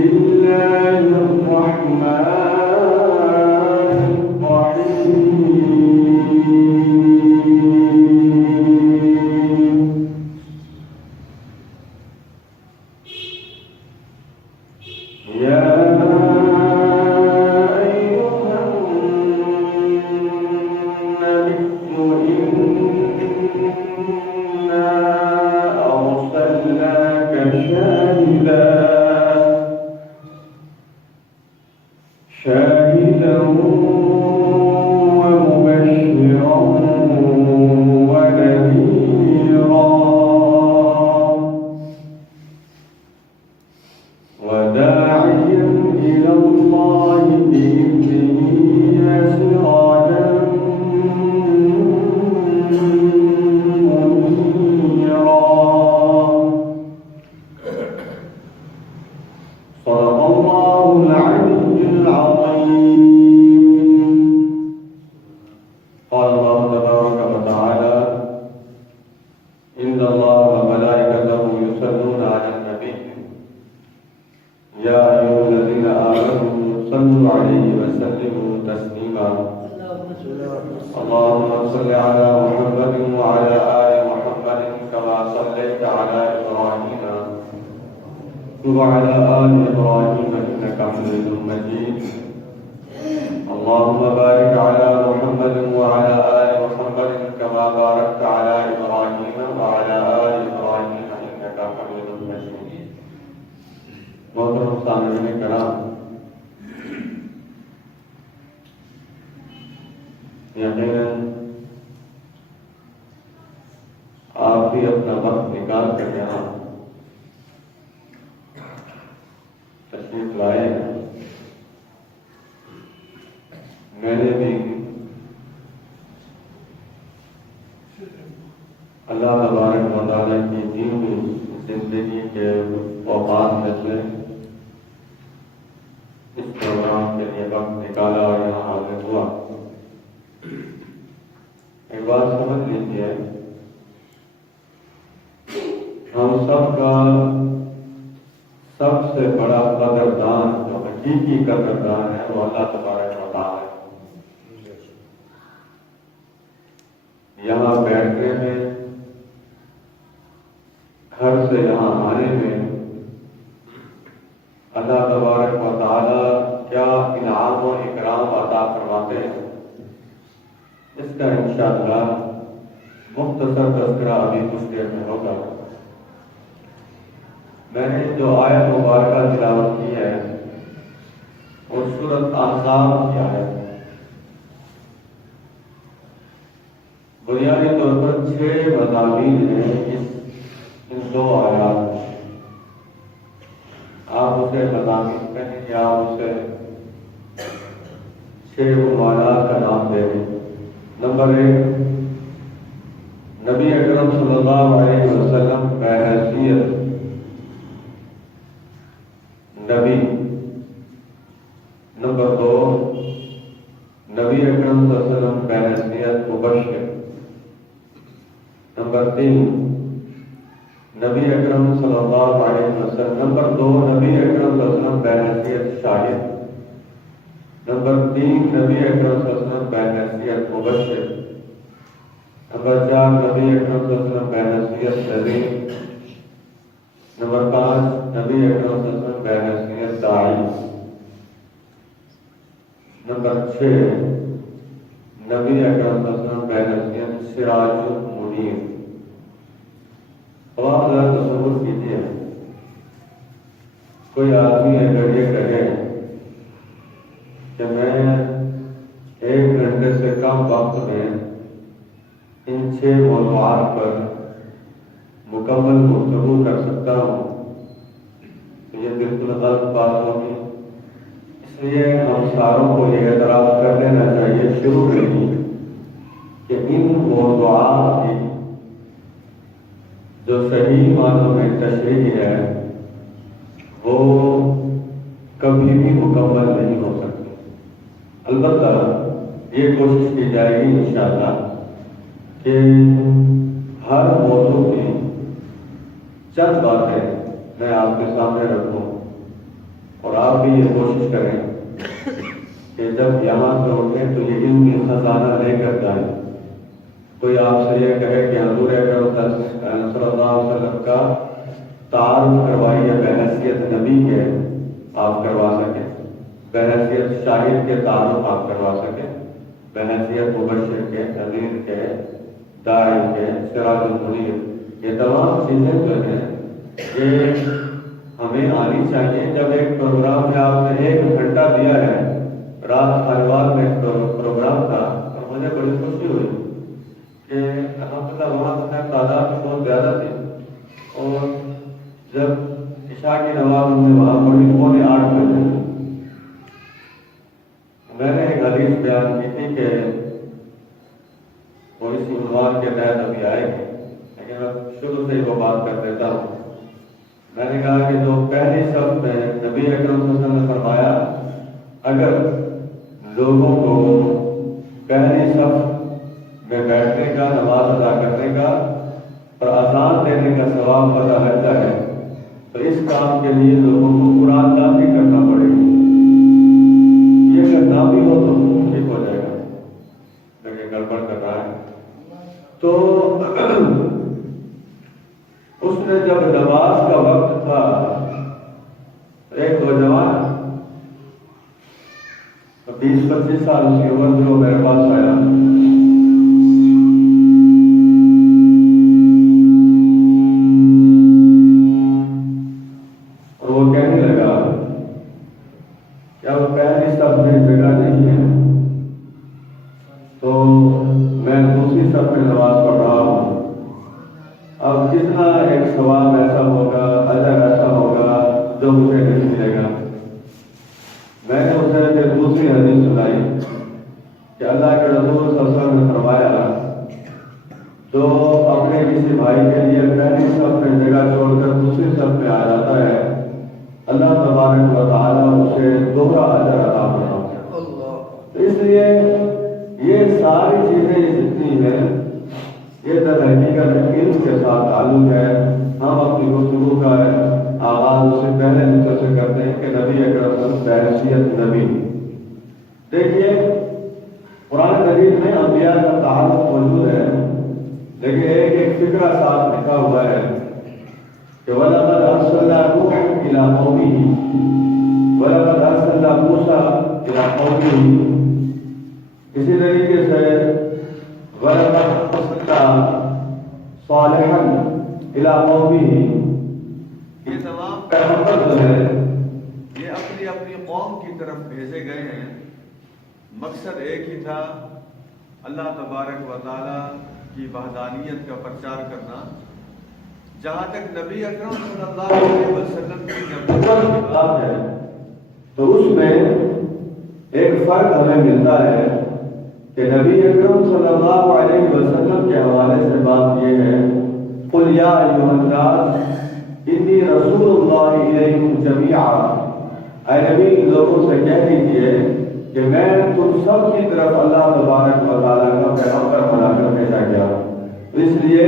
الله الرحمن الرحيم يا أيها النبي إنا أرسلناك شاهدا ومبشرا ونذيرا وداعيا إلى الله بإذنه وسراجا منيرا صدق الله العلي العظيم. قال الله تبارك وتعالى إن الله وملائكته يصلون على النبي يا أيها الذين آمنوا صلوا عليه وسلموا تسليما. اللهم صل على محمد وعلى آل محمد كما صليت على إبراهيم وعلى آل إبراهيم إنك حميد مجيد. اللهم بارك على محمد وعلى آل محمد كما باركت على إبراهيم وعلى آل إبراهيم إنك حميد مجيد. محترم سامعین کرام، یقیناً آپ بھی اپنا وقت نکال کر یہاں تشریف لائے ہیں. میں نے بھی اللہ تبارک و تعالیٰ کی دی ہوئی زندگی کے اوقات میں سے اس پروگرام کے لیے وقت نکالا اور یہاں حاضر ہوا. ایک بات سمجھ لیجیے، ہم سب کا سب سے بڑا قدردان جو حقیقی قدردان ہے وہ اللہ تبارک و تعالیٰ ہے. یہاں بیٹھنے میں، گھر سے یہاں آنے میں اللہ تبارک و تعالیٰ کیا انعام و اکرام عطا فرماتے ہیں، اس کا انشاءاللہ مختصر تذکرہ ابھی کچھ دیر میں ہوگا. میں نے جو آیت مبارکہ تلاوت کی ہے وہ سورۃ احزاب کی آیت ہے. بنیادی طور پر 6 مضامین ہیں ان 2 آیات میں. آپ اسے مضامین کہیں یا اسے 6 عنوانات کا نام دے دیں. نمبر 1، نبی اکرم صلی اللہ علیہ وسلم بحیثیت نبی. نمبر 2، نبی اکرم صلی اللہ علیہ وسلم بحیثیت مبشر. نمبر 3، نبی اکرم صلی اللہ علیہ وسلم. نمبر 2، نبی اکرم صلی اللہ علیہ وسلم بحیثیت شاہد. نمبر 3، نبی اکرم صلی اللہ علیہ وسلم بحیثیت مبشر. نمبر 4، نبی اکرم صلی اللہ علیہ وسلم بحیثیت نذیر. نمبر 5، نبی اکرم صلی اللہ علیہ وسلم بحیثیت داعی. نمبر 6، نبی اکرم صلی اللہ علیہ وسلم بحیثیت سراج المنیر. اب آپ ذرا تصور کیجیے، کوئی آدمی اگر یہ کہے کہ میں 1 گھنٹے سے کم وقت میں ان 6 موضوعات پر مکمل گفتگو کر سکتا ہوں تو یہ بالکل غلط بات ہوگی. اس لیے ہم ساروں کو یہ اعتراف کر لینا چاہیے شروع میں ہی کہ ان موضوعات کی جو صحیح معنوں میں تشریح ہے وہ کبھی بھی مکمل نہیں ہو سکتی. البتہ یہ کوشش کی جائے گی انشاءاللہ کہ ہر موضوع کی چند باتیں میں آپ کے سامنے رکھوں اور آپ بھی یہ کوشش کریں کہ جب یہاں سے اٹھیں تو یہ علم کی خزانہ لے کر جائیں. کوئی آپ سے یہ کہے کہ حضور اکرم صلی اللہ علیہ وسلم کا تعارف کروائیے بحیثیت نبی کے، آپ کروا سکیں. بحیثیت شاہد کے تعارف آپ کروا سکیں، بحیثیت مبشر کے، نذیر کے، داعی کے، سراج المنیر. یہ تمام چیزیں جو ہیں یہ ہمیں آنی چاہیے. جب ایک پروگرام میں آپ نے 1 گھنٹہ دیا ہے، رات خیروال میں ایک پروگرام تھا اور مجھے بڑی خوشی ہوئی کہ الحمدللہ وہاں سے تعداد بہت زیادہ تھی. اور جب عشاء کی نماز ہم نے وہاں پڑھی 7:45 بجے، میں نے ایک حدیث بیان کی تھی کہ وہ اس عنوان کے تحت ابھی آئے گی، لیکن میں شروع سے ہی وہ بات کر دیتا ہوں. میں نے کہا کہ جو پہلی صف میں نبی اکرم صلی اللہ علیہ وسلم نے فرمایا اگر لوگوں کو پہلی صف میں بیٹھنے کا، نماز ادا کرنے کا اور اذان دینے کا ثواب پتہ لگتا ہے تو اس کام کے لیے لوگوں کو قرآن نازل کرنا پڑے گا. یہ اگر نہ بھی ہو تو ٹھیک ہو جائے گا، لیکن گڑبڑ کر رہا ہے. تو اس نے جب نماز کا وقت تھا، ایک نوجوان 20-25 سال اس کی عمر جو میرے پاس آیا، اور وہ کہنے لگا کہ اب پہلی صف میں جگہ نہیں ہے تو میں دوسری صف میں نماز پڑھ رہا ہوں. اب کتنا ایک ثواب ایسا ہوگا، اجر ایسا ہوگا جو مجھے نہیں ملے گا. میں نے اسے پھر دوسری حدیث سنائی کہ اللہ کے رسول صلی اللہ علیہ وسلم نے فرمایا جو اپنے کسی بھائی کے لیے پہلی صف میں جگہ چھوڑ کر دوسری صف میں آ جاتا ہے، اللہ تبارک و تعالیٰ اسے دوہرا اجر عطا فرماتا ہے. تو اس لیے یہ ساری چیزیں جتنی ہیں یہ در حقیقت علم کے ساتھ تعلق ہے. ہم اپنی گفتگو کا آغاز اس سے پہلے نقطے سے کرتے ہیں کہ نبی اکرم صلی اللہ علیہ وسلم بحیثیت نبی. دیکھیے قرآن مجید میں انبیاء کا تعارف موجود ہے، لیکن ایک فکرہ ساتھ لکھا ہوا ہے کہ وَلَقَدْ أَرْسَلْنَا نُوحًا إِلَىٰ قَوْمِهِ وَلَقَدْ أَرْسَلْنَا مُوسَىٰ إِلَىٰ قَوْمِهِ. اسی طریقے سے وَلَقَدْ أَرْسَلْنَا صَالِحًا إِلَىٰ قَوْمِهِ. یہ تمام پیغمبر جو ہے یہ اپنی اپنی قوم کی طرف بھیجے گئے ہیں. مقصد ایک ہی تھا، اللہ تبارک و تعالیٰ کی وحدانیت کا پرچار کرنا. جہاں تک نبی اکرم صلی اللہ علیہ وسلم کی نبوت کی بات ہے تو اس میں ایک فرق ہمیں ملتا ہے کہ نبی اکرم صلی اللہ علیہ وسلم کے حوالے سے بات یہ ہے قُلْ يَا أَيُّهَا النَّاسُ إِنِّي رَسُولُ اللَّهِ إِلَيْكُمْ جَمِيعًا. اے نبی لوگوں سے کہہ دیجیے کہ میں تم سب کی طرف اللہ تبارک و تعالیٰ کا پیغمبر بنا کر بھیجا گیا. اس لیے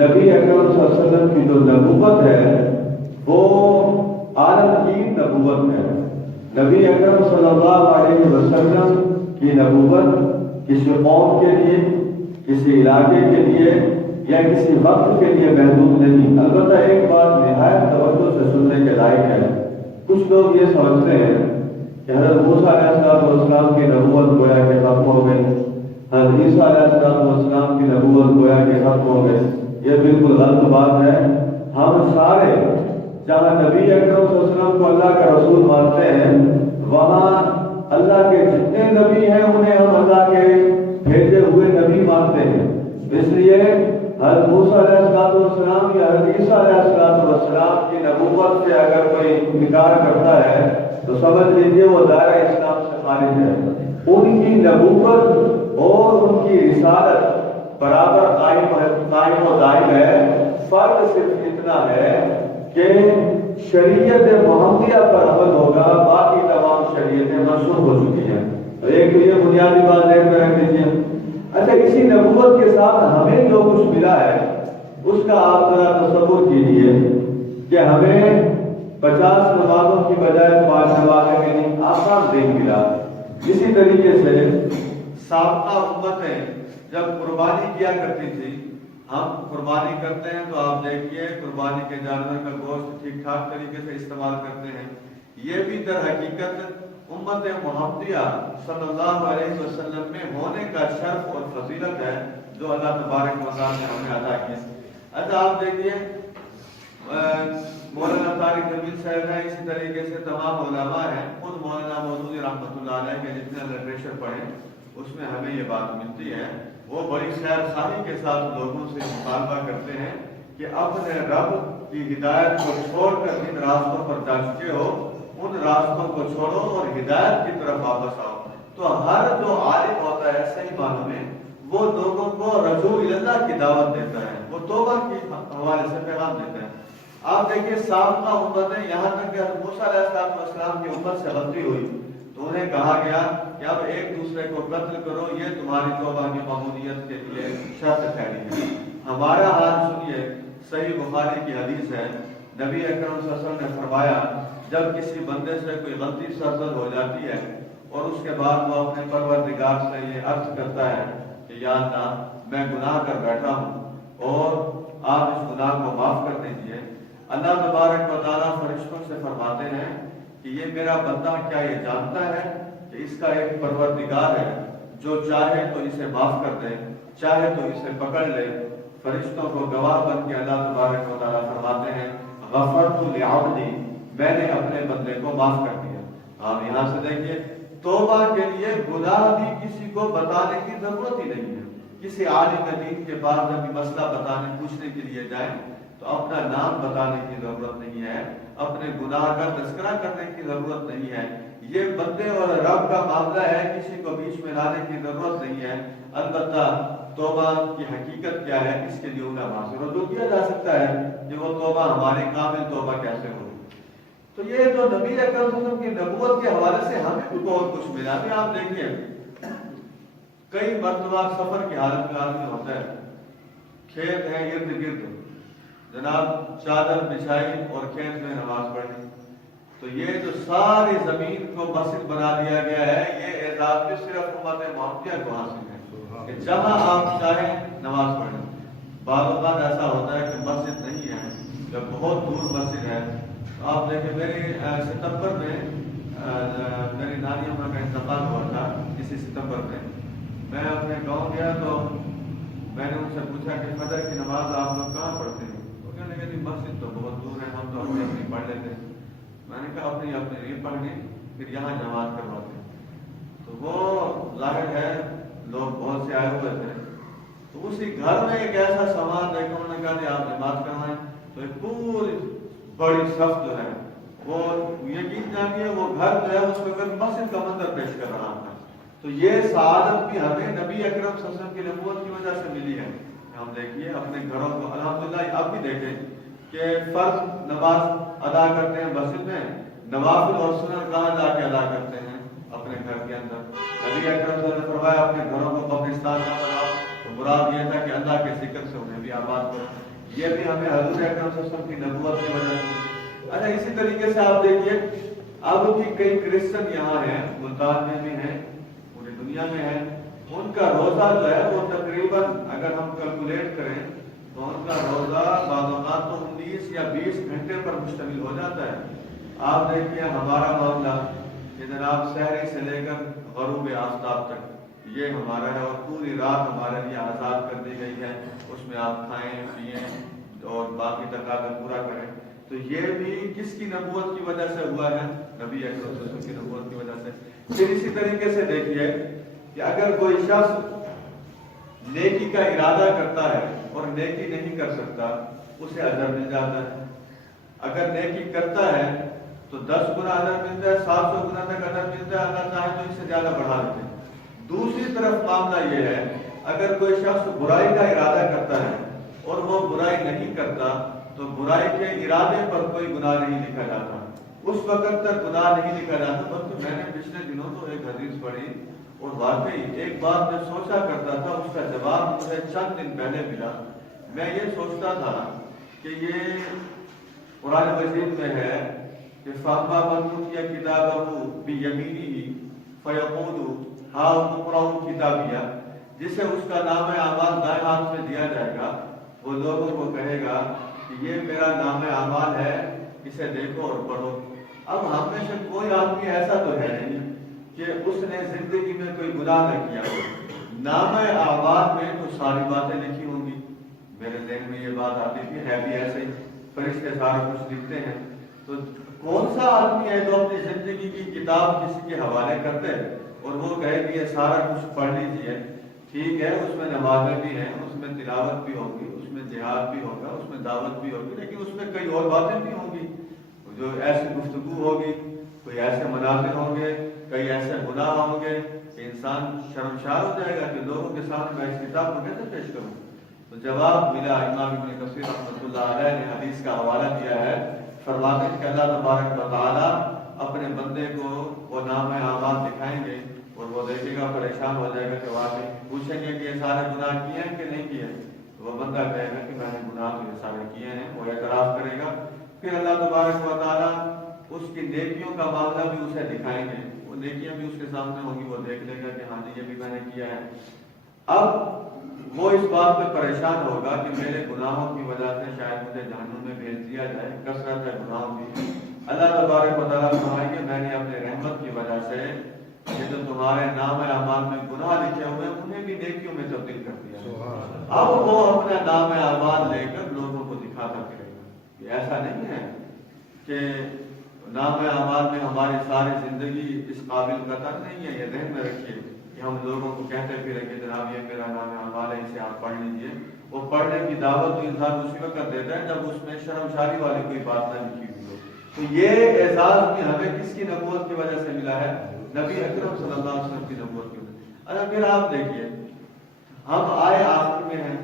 نبی اکرم صلی اللہ علیہ وسلم کی جو نبوت ہے وہ عالمگیر نبوت ہے. نبی اکرم صلی اللہ علیہ وسلم کی نبوت کسی قوم کے لیے، کسی علاقے کے لیے یا کسی وقت کے لیے محدود نہیں. البتہ ایک بات نہایت توجہ سے سننے کے لائق ہے. کچھ لوگ یہ سمجھتے ہیں کہ حضرت موسیٰ علیہ السلام کی نبوت گویا کہ ختم ہو گئی، حضرت عیسیٰ علیہ السلام کی نبوت گویا کہ ختم ہو گئی. یہ بالکل غلط بات ہے. ہم سارے جہاں نبی اکرم صلی اللہ علیہ وسلم کو اللہ کا رسول مانتے ہیں وہاں اللہ کے جتنے نبی ہیں انہیں ہم اللہ کے بھیجے ہوئے نبی مانتے ہیں. اس لیے حضرت موسیٰ علیہ السلام یا حضرت عیسیٰ علیہ السلام کی نبوت سے اگر کوئی انکار کرتا ہے تو سمجھ لیجیے وہ دائرہ اسلام سے خارج ہے. ان کی نبوت اور ان کی رسالت برابر قائم و دائم ہے. فرق صرف اتنا ہے کہ شریعت محمدیہ پر عمل ہوگا، باقی تمام شریعتیں منسوخ ہو چکی ہیں. تو ایک تو یہ بنیادی بات ذہن میں رکھ لیجیے. اچھا، اسی نبوت کے ساتھ ہمیں جو کچھ ملا ہے اس کا آپ ذرا تصور کیجیے کہ ہمیں 50 نمازوں کی بجائے 5 نمازیں کے لیے آسان دین ملا۔ اسی طریقے سے سابقہ امتیں جب قربانی کیا کرتی تھی، ہم قربانی کرتے ہیں تو آپ دیکھیے قربانی کے جانور کا گوشت ٹھیک ٹھاک طریقے سے استعمال کرتے ہیں۔ یہ بھی در حقیقت امت محمدیہ صلی اللہ علیہ وسلم میں ہونے کا شرف اور فضیلت ہے جو اللہ تبارک و تعالیٰ نے ہمیں عطا کیا۔ اچھا آپ دیکھیے مولانا طارق جمیل صاحب ہیں، اسی طریقے سے تمام علماء ہیں، خود مولانا مودودی رحمۃ اللہ علیہ کے جتنے لٹریچر پڑھیں اس میں ہمیں یہ بات ملتی ہے، وہ بڑی خیر خواہی کے ساتھ لوگوں سے مطالبہ کرتے ہیں کہ اپنے رب کی ہدایت کو چھوڑ کر جن راستوں پر جا چکے ہو ان راستوں کو چھوڑو اور ہدایت کی طرف واپس آؤ۔ تو ہر جو عالم ہوتا ہے صحیح معنوں میں وہ لوگوں کو رجوع اللہ کی دعوت دیتا ہے، وہ توبہ کے حوالے سے پیغام دیتا ہے۔ آپ دیکھیے سابقہ امتیں یہاں تک کہ موسیٰ علیہ السلام کی امت سے غلطی ہوئی تو انہیں کہا گیا کہ اب ایک دوسرے کو قتل کرو، یہ تمہاری توبہ کی قبولیت کے لیے شرط ٹھہری ہے۔ ہمارا حال سنیے، صحیح بخاری کی حدیث ہے، نبی اکرم صلی اللہ علیہ وسلم نے فرمایا جب کسی بندے سے کوئی غلطی سرزد ہو جاتی ہے اور اس کے بعد وہ اپنے پروردگار سے یہ عرض کرتا ہے کہ یا اللہ میں گناہ کر بیٹھا ہوں اور آپ اس گناہ کو معاف کر دیجیے، اللہ تبارک و تعالیٰ فرشتوں سے فرماتے ہیں کہ یہ میرا بندہ کیا یہ جانتا ہے کہ اس کا ایک پروردگار ہے جو چاہے تو اسے معاف کر دے، چاہے تو اسے پکڑ لے۔ فرشتوں کو گواہ بن کے اللہ تبارک و تعالیٰ فرماتے ہیں غفرت لعبدی، میں نے اپنے بندے کو معاف کر دیا۔ آپ یہاں سے دیکھیے توبہ کے لیے گناہ بھی کسی کو بتانے کی ضرورت ہی نہیں ہے۔ کسی عالم دین کے پاس جب مسئلہ بتانے پوچھنے کے لیے جائیں تو اپنا نام بتانے کی ضرورت نہیں ہے، اپنے گناہ کا تذکرہ کرنے کی ضرورت نہیں ہے۔ یہ بندے اور رب کا معاملہ ہے، کسی کو بیچ میں لانے کی ضرورت نہیں ہے۔ البتہ توبہ کی حقیقت کیا ہے اس کے لیے علماء سے رجوع کیا جا سکتا ہے کہ وہ توبہ ہمارے کامل توبہ کیسے ہوگی۔ تو یہ جو نبی اکرم صلی اللہ علیہ وسلم کی نبوت کے حوالے سے ہمیں بھی بہت کچھ ملا۔ ابھی آپ دیکھیے کئی مرتبہ سفر کی حالت میں آدمی ہوتا ہے، کھیت ہے ارد گرد، جناب چادر بچھائی اور کھیت میں نماز پڑھی، تو یہ جو ساری زمین کو مسجد بنا دیا گیا ہے یہ اعزاز بھی صرف امت محمدیہ کو حاصل ہے کہ جہاں آپ چاہیں نماز پڑھیں۔ بعض اوقات ایسا ہوتا ہے کہ مسجد نہیں ہے، جب بہت دور مسجد ہے، آپ دیکھیں میری ستمبر میں میری نانی اماں کا انتقال ہوا تھا، اسی ستمبر میں اپنے گاؤں گیا تو میں نے ان سے پوچھا کہ فجر کی نماز آپ لوگ کہاں پڑھتے ہیں؟ وہ کہنے لگے کہ مسجد تو بہت دور ہے، ہم تو اپنی اپنی پڑھ لیتے ہیں۔ میں نے کہا اپنی اپنی نہیں پڑھنی، پھر یہاں جماعت کرواتے ہیں۔ تو وہ ظاہر ہے لوگ بہت سے آئے ہوئے تھے، تو اسی گھر میں ایک ایسا سامان دیکھا، انہوں نے کہا کہ آپ نماز کروائیں، تو ایک پوری بڑی صف جو ہے وہ یقین جانیے وہ گھر جو ہے اس کو مسجد کا منظر پیش کر رہا تھا۔ تو یہ سعادت بھی ہمیں نبی اکرم صلی اللہ علیہ وسلم کی نبوت کی وجہ سے ملی ہے۔ ہم دیکھیے اپنے گھروں کو الحمدللہ آپ بھی دیکھیں کہ فرض نماز ادا کرتے ہیں مسجد میں، نوافل اور سنن کہاں جا کے ادا کرتے ہیں؟ اپنے گھر کے اندر۔ نبی اکرم صلی اللہ علیہ وسلم نے فرمایا اپنے گھروں کو قبرستان نہ بناؤ، تو مراد یہ تھا کہ اللہ کے ذکر سے انہیں بھی آباد کرو۔ یہ بھی ہمیں حضور اکرم صلی اللہ علیہ وسلم کی نبوت کی وجہ سے۔ اچھا اسی طریقے سے آپ دیکھیے اب بھی کئی کرسچن یہاں ہیں، ملتان میں بھی ہیں، پوری دنیا میں ہیں، ان کا روزہ جو ہے وہ تقریباً اگر ہم کیلکولیٹ کریں تو ان کا روزہ بعض اوقات تو 19 یا 20 گھنٹے پر مشتمل ہو جاتا ہے۔ آپ دیکھیے ہمارا معاملہ کہ جناب سحری سے لے کر غروب آفتاب تک یہ ہمارا ہے، اور پوری رات ہمارے لیے آزاد کر دی گئی ہے، اس میں آپ کھائیں پیئیں اور باقی تقاضے پورا کریں۔ تو یہ بھی کس کی نبوت کی وجہ سے ہوا ہے؟ نبی اکرم صلی اللہ علیہ وسلم کی نبوت کی وجہ سے۔ پھر اسی طریقے سے دیکھیے کہ اگر کوئی شخص نیکی کا ارادہ کرتا ہے اور نیکی نہیں کر سکتا اسے اجر مل جاتا ہے، اگر نیکی کرتا ہے تو 10 گنا اجر ملتا ہے، 700 گنا تک اجر ملتا ہے، اللہ چاہے تو اس سے زیادہ بڑھا دیتے ہیں۔ دوسری طرف معاملہ یہ ہے اگر کوئی شخص برائی کا ارادہ کرتا ہے اور وہ برائی نہیں کرتا تو برائی کے ارادے پر کوئی گناہ نہیں لکھا جاتا، اس وقت تک گناہ نہیں لکھا جاتا۔ بلکہ میں نے پچھلے دنوں تو ایک حدیث پڑھی اور واقعی ایک بات میں سوچا کرتا تھا، اس کا جواب مجھے چند دن پہلے ملا۔ میں یہ سوچتا تھا کہ یہ قرآن مجید میں ہے کہ فاما من اوتی کتابہ بیمینہ فیقول ہاؤ اقرؤ کتابیہ، جسے اس کا نام اعمال دائیں ہاتھ میں دیا جائے گا، وہ لوگوں کو کہے گا کہ یہ میرا نام اعمال ہے، اسے دیکھو اور پڑھو۔ اب ہم میں سے کوئی آدمی ایسا تو ہے نہیں کہ اس نے زندگی میں کوئی گناہ نہ کیا ہو۔ نام اعمال میں تو ساری باتیں لکھی ہوں گی۔ میرے ذہن میں یہ بات آتی تھی، ہے بھی ایسے ہی، فرشتے سارا کچھ لکھتے ہیں، تو کون سا آدمی ہے جو اپنی زندگی کی کتاب کسی کے حوالے کرتے اور وہ کہے کہ یہ سارا کچھ پڑھ لیجیے؟ ٹھیک ہے، اس میں نمازیں بھی ہیں، اس میں تلاوت بھی ہوگی، اس میں جہاد بھی ہوگا، اس میں دعوت بھی ہوگی، لیکن اس میں کئی اور باتیں بھی ہوں گی، جو ایسی گفتگو ہوگی، کوئی ایسے مناظر ہوں گے، کئی ایسے گناہ ہوں گے کہ انسان شرمشار ہو جائے گا کہ لوگوں کے سامنے میں اس کتاب کو کیسے پیش کروں۔ تو جواب ملا، امام ابن کثیر رحمۃ اللہ علیہ نے حدیث کا حوالہ دیا ہے، فرماتے ہیں کہ اللہ تبارک و تعالیٰ اپنے بندے کو وہ نام اعمال دکھائیں گے اور وہ دیکھے گا، پریشان ہو جائے گا کہ واقعی، پوچھیں گے کہ یہ سارے گناہ کیے ہیں کہ نہیں کیے، تو وہ بندہ کہے گا کہ میں نے گناہ تو یہ سارے کیے ہیں، وہ اعتراف کرے گا۔ پھر اللہ تبارک و تعالیٰ اس کی نیکیوں کا معاملہ بھی اسے دکھائیں گے، وہ نیکیاں بھی اس کے سامنے ہوں گی، وہ دیکھ لے گا کہ ہاں جی یہ بھی میں نے کیا ہے۔ اب وہ اس بات پہ پریشان ہوگا کہ میرے گناہوں کی وجہ سے شاید مجھے جہنم میں بھیج دیا جائے، کثرت ہے گناہوں کی۔ اللہ تبارک و تعالیٰ فرمائیں گے میں نے اپنے رحمت کی وجہ سے یہ جو تمہارے نام اعمال میں گناہ لکھے ہوئے انہیں بھی نیکیوں میں تبدیل کر دیا۔ اب وہ اپنا نام اعمال لے کر لوگوں کو دکھاتا پھرے گا۔ یہ ایسا نہیں ہے کہ نام اعمال میں ہماری ساری زندگی اس قابل قطر نہیں ہے، یہ ذہن میں رکھیے کہ ہم لوگوں کو کہتے پھریں کہ جناب یہ میرا نام اعمال ہے، اسے آپ پڑھ لیجیے۔ وہ پڑھنے کی دعوت تو انسان اسی وقت دیتا ہے جب اس میں شرمشاری والی کوئی بات نہ لکھی ہوئی ہو۔ تو یہ اعزاز بھی ہمیں کس کی نبوت کی وجہ سے ملا ہے؟ نبی اکرم صلی اللہ علیہ وسلم کی نبوت کی وجہ سے۔ اچھا پھر آپ دیکھیے، ہم آئے آخر میں ہیں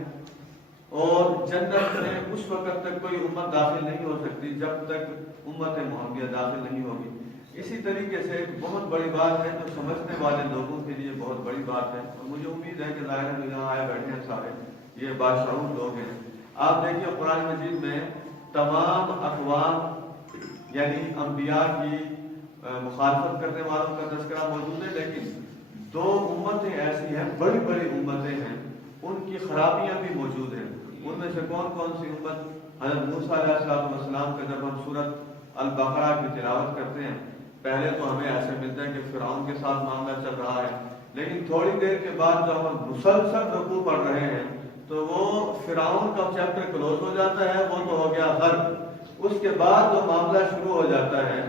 اور جنت میں اس وقت تک کوئی امت داخل نہیں ہو سکتی جب تک امت محمدیہ داخل نہیں ہوگی۔ اسی طریقے سے ایک بہت بڑی بات ہے جو سمجھنے والے لوگوں کے لیے بہت بڑی بات ہے، اور مجھے امید ہے کہ ظاہر ہے یہاں آئے بیٹھے ہیں سارے یہ بادشاہ لوگ ہیں۔ آپ دیکھیے قرآن مجید میں تمام اقوام یعنی انبیاء کی مخالفت کرنے والوں کا تذکرہ موجود ہے، لیکن دو امتیں ایسی ہیں، بڑی بڑی امتیں ہیں، ان کی خرابیاں بھی موجود ہیں۔ ان میں سے کون کون سی امت؟ حضرت موسیٰ علیہ السلام کا جب ہم سورۃ البقرہ کی تلاوت کرتے ہیں، پہلے تو ہمیں ایسے ملتا ہے کہ فرعون کے ساتھ معاملہ چل رہا ہے، لیکن تھوڑی دیر کے بعد جب ہم مسلسل رکوع پڑھ رہے ہیں تو وہ فرعون کا چیپٹر کلوز ہو جاتا ہے، وہ تو ہو گیا غرق۔ اس کے بعد جو معاملہ شروع ہو جاتا ہے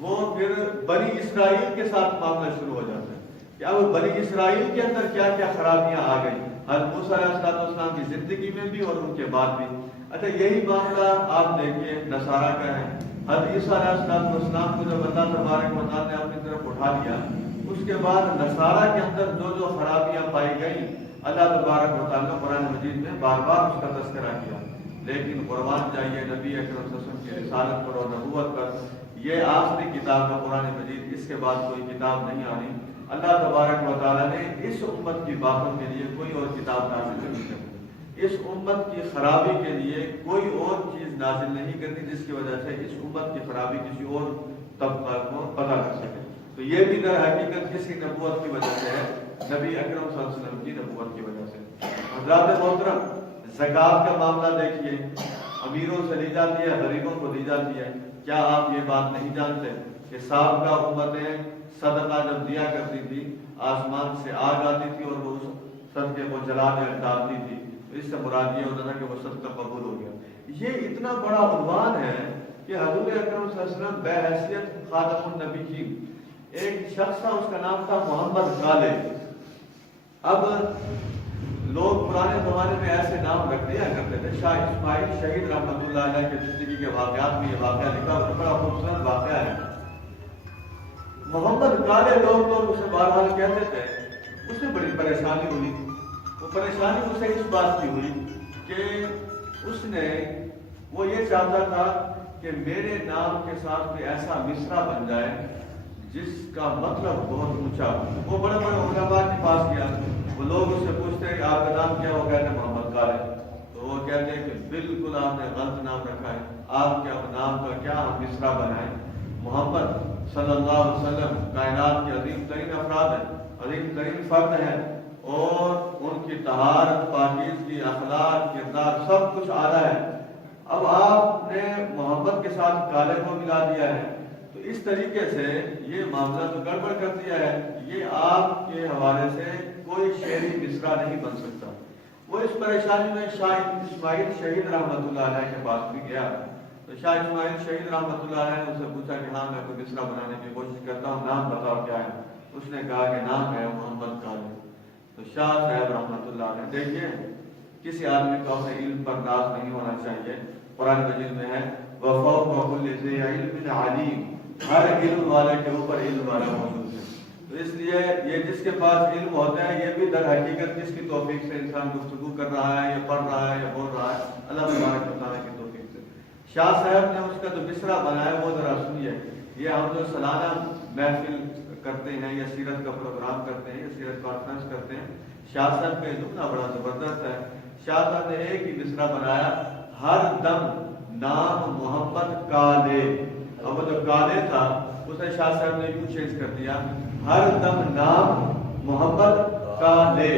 وہ پھر بنی اسرائیل کے ساتھ معاملہ شروع ہو جاتا ہے کہ اب بنی اسرائیل کے اندر کیا کیا خرابیاں آ گئی حضرت موسیٰ علیہ السلام کی زندگی میں بھی اور ان کے بعد بھی۔ اچھا یہی معاملہ آپ دیکھیے نصارہ کا ہے۔ حضرت عیسیٰ علیہ السلام کو جب اللہ تبارک و تعالیٰ نے اپنی طرف اٹھا لیا، اس کے بعد نصارہ کے اندر جو جو خرابیاں پائی گئیں اللہ تبارک و تعالیٰ نے قرآن مجید میں بار بار اس کا تذکرہ کیا۔ لیکن قربان جائیے نبی اکرم صلی اللہ علیہ وسلم کی رسالت پر اور نبوت پر، یہ آخری کتاب ہے قرآن مجید، اس کے بعد کوئی کتاب نہیں آنی۔ اللہ تبارک و تعالیٰ نے اس امت کی باتوں کے لیے کوئی اور کتاب نازل نہیں کرنی، اس امت کی خرابی کے لیے کوئی اور چیز نازل نہیں کرنی جس کی وجہ سے اس امت کی خرابی کسی اور طبقہ کو پتہ لگ سکے۔ تو یہ بھی در حقیقت کس کی نبوت کی وجہ سے ہے؟ نبی اکرم صلی اللہ علیہ وسلم کی نبوت کی وجہ سے۔ حضرات محترم، زکوٰۃ کا معاملہ دیکھیے، امیروں سے لی جاتی ہے، غریبوں کو دی جاتی ہے۔ کیا آپ یہ بات نہیں جانتے کہ سابقہ امتیں صدقہ جب دیا کرتی تھی آسمان سے آگ آتی تھی اور وہ اس صدقے کو جلا کے ڈالتی تھی، تو اس سے مراد یہ ہوتا تھا کہ وہ صدقہ قبول ہو گیا۔ یہ اتنا بڑا عنوان ہے کہ حضور اکرم صلی اللہ علیہ وسلم بحیثیت خاتم النبیین، ایک شخص تھا اس کا نام تھا محمد کالے۔ اب لوگ پرانے زمانے میں ایسے نام رکھ دیا کرتے تھے۔ شاہ اسماعیل شہید رحمۃ اللہ علیہ کے زندگی کے واقعات میں یہ واقعہ لکھا اور بڑا خوبصورت واقعہ ہے۔ محمد کالے لوگ اسے بہرحال کہتے تھے، اسے بڑی پریشانی ہوئی تھی۔ وہ پریشانی اسے اس بات کی ہوئی کہ اس نے وہ یہ چاہتا تھا کہ میرے نام کے ساتھ کوئی ایسا مصرع بن جائے جس کا مطلب بہت اونچا ہو۔ وہ بڑے بڑے علماء کے پاس گیا، وہ لوگ اس سے پوچھتے ہیں کہ آپ کا نام کیا؟ وہ کہتے ہیں محمد کالے۔ تو وہ کہتے ہیں کہ بالکل آپ نے غلط نام رکھا ہے، آپ کیا نام کا کیا ہم مصرع بنائیں؟ محمد صلی اللہ علیہ وسلم کائنات کے عظیم ترین افراد ہیں، عظیم ترین فرد ہیں، اور ان کی طہارت، پاکیزگی، اخلاق، کردار سب کچھ اعلیٰ ہے۔ اب آپ نے محمد کے ساتھ کالے کو ملا دیا ہے، تو اس طریقے سے یہ معاملہ تو گڑبڑ کر دیا ہے۔ یہ آپ کے حوالے سے کوئی شعری مصرع نہیں بن سکتا۔ وہ اس پریشانی میں شاہ اسماعیل شہید رحمۃ اللہ علیہ کے پاس بھی گیا، تو شاہ اسماعیل شہید رحمۃ اللہ علیہ نے اس سے پوچھا کہ ہاں میں کوئی مصرع بنانے کی کوشش کرتا ہوں، نام بتاؤ کیا ہے؟ اس نے کہا کہ نام ہے محمد کالے۔ تو شاہ صاحب رحمۃ اللہ علیہ، دیکھیے کسی آدمی کو اپنے علم پر ناز نہیں ہونا چاہیے۔ قرآن مجید میں ہے وَفَوْقَ كُلِّ ذِي عِلْمٍ عَلِيمٌ، ہر علم والے کے اوپر علم والا موجود ہے۔ تو اس لیے یہ جس کے پاس علم ہوتا ہے، یہ بھی در حقیقت جس کی توفیق سے انسان گفتگو کر رہا ہے یا پڑھ رہا ہے یا بول رہا ہے، اللہ تبارک و تعالیٰ کی توفیق سے۔ شاہ صاحب نے اس کا جو مصرع بنایا وہ ذرا سنیے۔ یہ ہم جو سالانہ محفل کرتے ہیں یا سیرت کا پروگرام کرتے ہیں یا سیرت کانفرنس کرتے ہیں، شاہ صاحب کا یہ نمونہ بڑا زبردست ہے۔ شاہ صاحب نے ایک ہی مصرع بنایا، ہر دم نام محمد کالے۔ اب وہ جو کالے تھا اسے شاہ صاحب نے یوں چینج کر دیا، ہر دم نام محمد کالے۔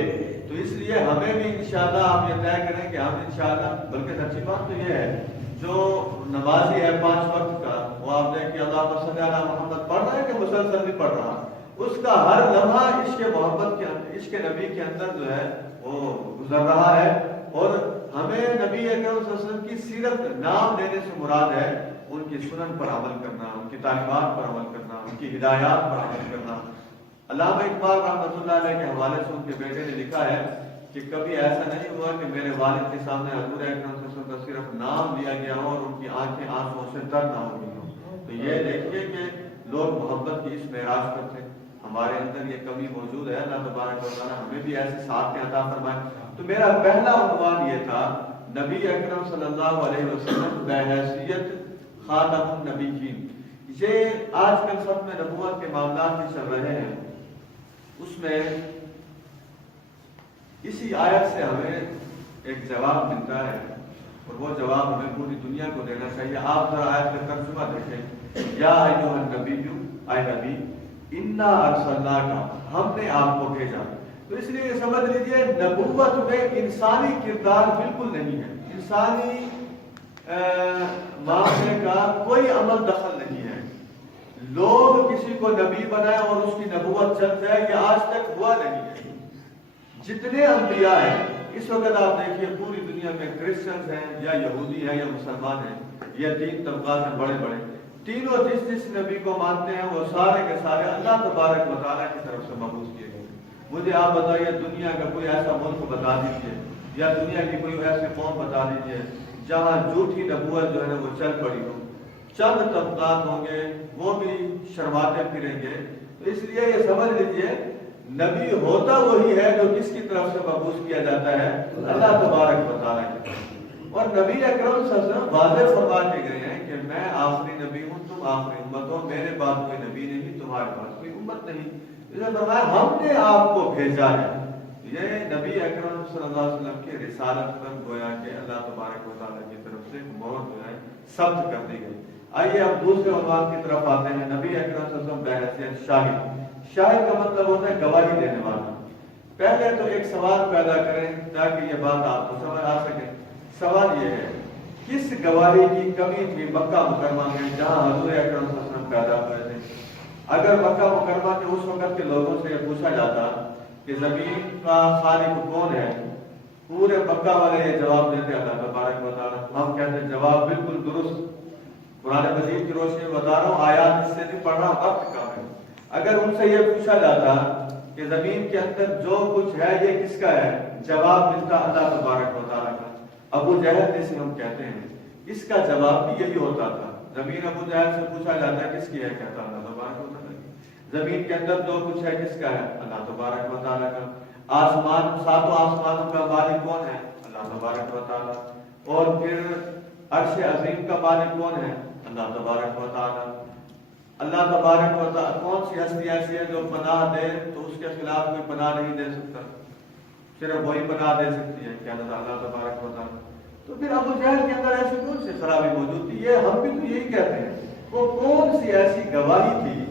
تو اس لیے ہمیں بھی انشاءاللہ آپ یہ طے کریں کہ ہم انشاءاللہ، بلکہ سچی بات تو یہ ہے جو نمازی ہے 5 وقت کا، وہ آپ دیکھیں اللہ صلی علی محمد پڑھ رہا ہے کہ مسلسل نہیں پڑھ رہا، اس کا ہر لمحہ عشق محبت کے اندر، عشق نبی کے اندر جو ہے وہ گزر رہا ہے۔ اور ہمیں نبی اکرم صلی اللہ علیہ وسلم کی سیرت نام لینے سے مراد ہے ان کی سنن پر عمل کرنا، ان کی تعلیمات پر عمل کرنا، ان کی ہدایات پر عمل کرنا۔ علامہ اقبال رحمۃ اللہ علیہ کے حوالے سے ان کے بیٹے نے لکھا ہے کہ کبھی ایسا نہیں ہوا کہ میرے والد کے سامنے حضور اکرم صلی اللہ علیہ وسلم کا صرف نام لیا گیا ہو اور ان کی آنکھیں آنسوؤں سے تر نہ ہو گئی ہوں۔ تو یہ دیکھیے کہ لوگ محبت کی اس معراج پر تھے، ہمارے اندر یہ کمی موجود ہے۔ اللہ تبارک و تعالیٰ ہمیں بھی ایسی ساتھ عطا فرمائے۔ تو میرا پہلا عنوان یہ تھا، نبی اکرم صلی اللہ علیہ وسلم بحیثیت خاتم النبیین۔ یہ آج کل ختم نبوت کے معاملات بھی چل رہے ہیں، اس میں اسی آیت سے ہمیں ایک جواب ملتا ہے، اور وہ جواب ہمیں پوری دنیا کو دینا چاہیے۔ آپ ذرا آیت کا ترجمہ دیکھیں، یا ایھا النبی، اے نبی، انا ارسلناک، ہم نے آپ کو بھیجا۔ تو اس لیے سمجھ لیجیے نبوت میں انسانی کردار بالکل نہیں ہے، انسانی معاملے کا کوئی عمل دخل نہیں ہے۔ لوگ کسی کو نبی بنائے اور اس کی نبوت چل جائے، یہ آج تک ہوا نہیں ہے۔ جتنے انبیاء ہیں اس وقت آپ دیکھیے پوری دنیا میں کرسچنز ہیں یا یہودی ہیں یا مسلمان ہیں، یہ 3 طبقات ہیں بڑے بڑے، تینوں جس نبی کو مانتے ہیں وہ سارے کے سارے اللہ تبارک و تعالیٰ کی طرف سے مبعوث کیے گئے۔ مجھے آپ بتائیے دنیا کا کوئی ایسا ملک بتا دیجیے یا دنیا کی کوئی ایسی قوم بتا دیجیے جہاں جھوٹی نبوت جو ہے وہ چل پڑی ہو۔ چند طبقات ہوں گے، وہ بھی شرماتے پھریں گے۔ تو اس لیے یہ سمجھ لیجیے نبی ہوتا وہی ہے جو کس کی طرف سے مبعوث کیا جاتا ہے، اللہ تبارک و تعالیٰ کی طرف۔ اور نبی اکرم صلی اللہ علیہ وسلم واضح فرما کے گئے ہیں کہ میں آخری نبی ہوں، تم آخری امت ہو، میرے بعد کوئی نبی نہیں، تمہارے پاس کوئی امت نہیں۔ اس نے فرمایا ہم نے آپ کو بھیجا ہے۔ یہ نبی اکرم صلی اللہ علیہ وسلم کی رسالت پر گویا کہ اللہ تبارک و تعالیٰ کی طرف سے مہر جو ہے ثبت کر دی گئی۔ آئیے اب دوسرے عنوان کی طرف آتے ہیں، نبی اکرم صلی اللہ علیہ وسلم بحیثیت شاہد۔ شاہد کا مطلب ہوتا ہے گواہی دینے والا۔ پہلے تو ایک سوال پیدا کریں تاکہ یہ بات آپ کو سمجھ آ سکے۔ سوال یہ ہے کس گواہی کی کمی تھی مکہ مکرمہ میں جہاں حضور اکرم صلی اللہ علیہ وسلم پیدا ہوئے تھے؟ اگر مکہ مکرمہ کے اس وقت کے لوگوں سے یہ پوچھا جاتا کہ زمین کا خالق کون ہے، پورے مکہ والے یہ جواب دیتے اللہ تبارک و تعالیٰ۔ ہم کہتے ہیں جواب بالکل درست، قرآن مجید کی روشنی میں بتا رہا ہوں، آیات اس سے نہیں پڑھ رہا، وقت کم ہے۔ اگر ان سے یہ پوچھا جاتا کہ زمین کے اندر جو کچھ ہے یہ کس کا ہے، جواب ملتا اللہ تبارک و تعالیٰ کا۔ ابو جہل جسے ہم کہتے ہیں، اس کا جواب بھی یہی ہوتا تھا۔ زمین ابو جہل سے پوچھا جاتا ہے کس کی ہے، کہتا اللہ تبارک و تعالیٰ کی۔ زمین کے اندر جو کچھ ہے کس کا ہے، اللہ تبارک و تعالیٰ کا۔ آسمان، 7 آسمانوں کا مالک کون ہے، اللہ تبارک و تعالیٰ۔ اور پھر عرش عظیم کا مالک کون ہے، اللہ تبارک و تعالیٰ۔ اللہ تبارک و تعالیٰ کون سی ہستی ایسی ہے جو پناہ دے تو اس کے خلاف کوئی پناہ نہیں دے سکتا، صرف وہی پناہ دے سکتی ہے، کیا اللہ تبارک و تعالیٰ۔ تو پھر ابو جہل کے اندر ایسی کون سی خرابی موجود تھی؟ یہ ہم بھی تو یہی کہتے ہیں، وہ کون سی ایسی گواہی تھی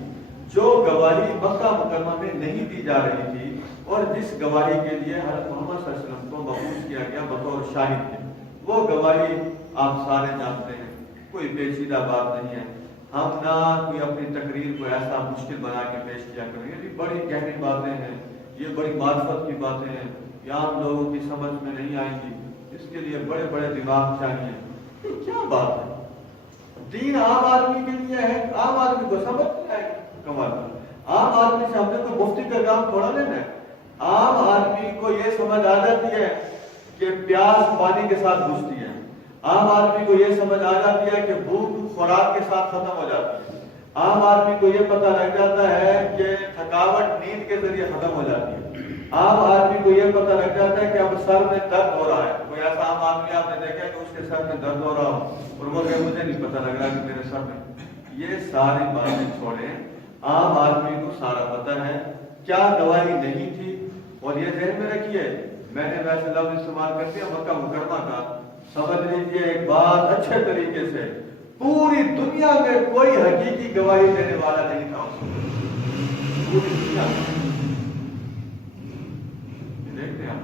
جو گواہی مکہ مکرمہ میں نہیں دی جا رہی تھی اور جس گواہی کے لیے حضرت محمد صلی اللہ علیہ وسلم کو مبعوث کیا گیا بطور شاہد تھے؟ وہ گواہی آپ سارے جانتے ہیں، کوئی پیچیدہ بات نہیں ہے. ہم نہ کوئی اپنی تقریر کو ایسا مشکل بنا کے پیش کیا کریں گے. یہ بڑی گہری باتیں ہیں، یہ بڑی معرفت کی باتیں ہیں، یہ عام لوگوں کی سمجھ میں نہیں آئیں گی. اس کے لیے بڑے بڑے دماغ چاہیے. یہ کیا بات ہے؟ دین عام آدمی کے لیے ہے، عام آدمی کو سمجھ نہیں آئے گا. کمال، عام آدمی سے ہم نے کوئی مفتی کا کام تھوڑا لینا ہے. عام آدمی کو یہ سمجھ آ جاتی ہے کہ پیاس پانی کے ساتھ گھستی ہے. عام آدمی کو یہ سمجھ آ جاتی ہے کہ بھوک خوراک کے ساتھ ختم ہو جاتی ہے. عام آدمی کو یہ پتہ لگ جاتا ہے کہ تھکاوٹ نیند کے ذریعے ختم ہو جاتی ہے. عام آدمی کو یہ پتہ لگ جاتا ہے کہ اب سر میں درد ہو رہا ہے. کوئی ایسا عام آدمی آپ نے دیکھا کہ اس کے سر میں درد ہو رہا ہو اور وہ کہ مجھے نہیں پتہ لگ رہا کہ میرے سر میں. یہ ساری باتیں چھوڑیں، عام آدمی کو سارا پتہ ہے کیا گواہی نہیں تھی. اور یہ ذہن میں رکھیے، میں نے ویسے لفظ استعمال کر دیا مکہ مکرمہ کا. سمجھ لیجیے ایک بات اچھے طریقے سے، پوری دنیا میں کوئی حقیقی گواہی دینے والا نہیں تھا. پوری دنیا دیکھتے ہیں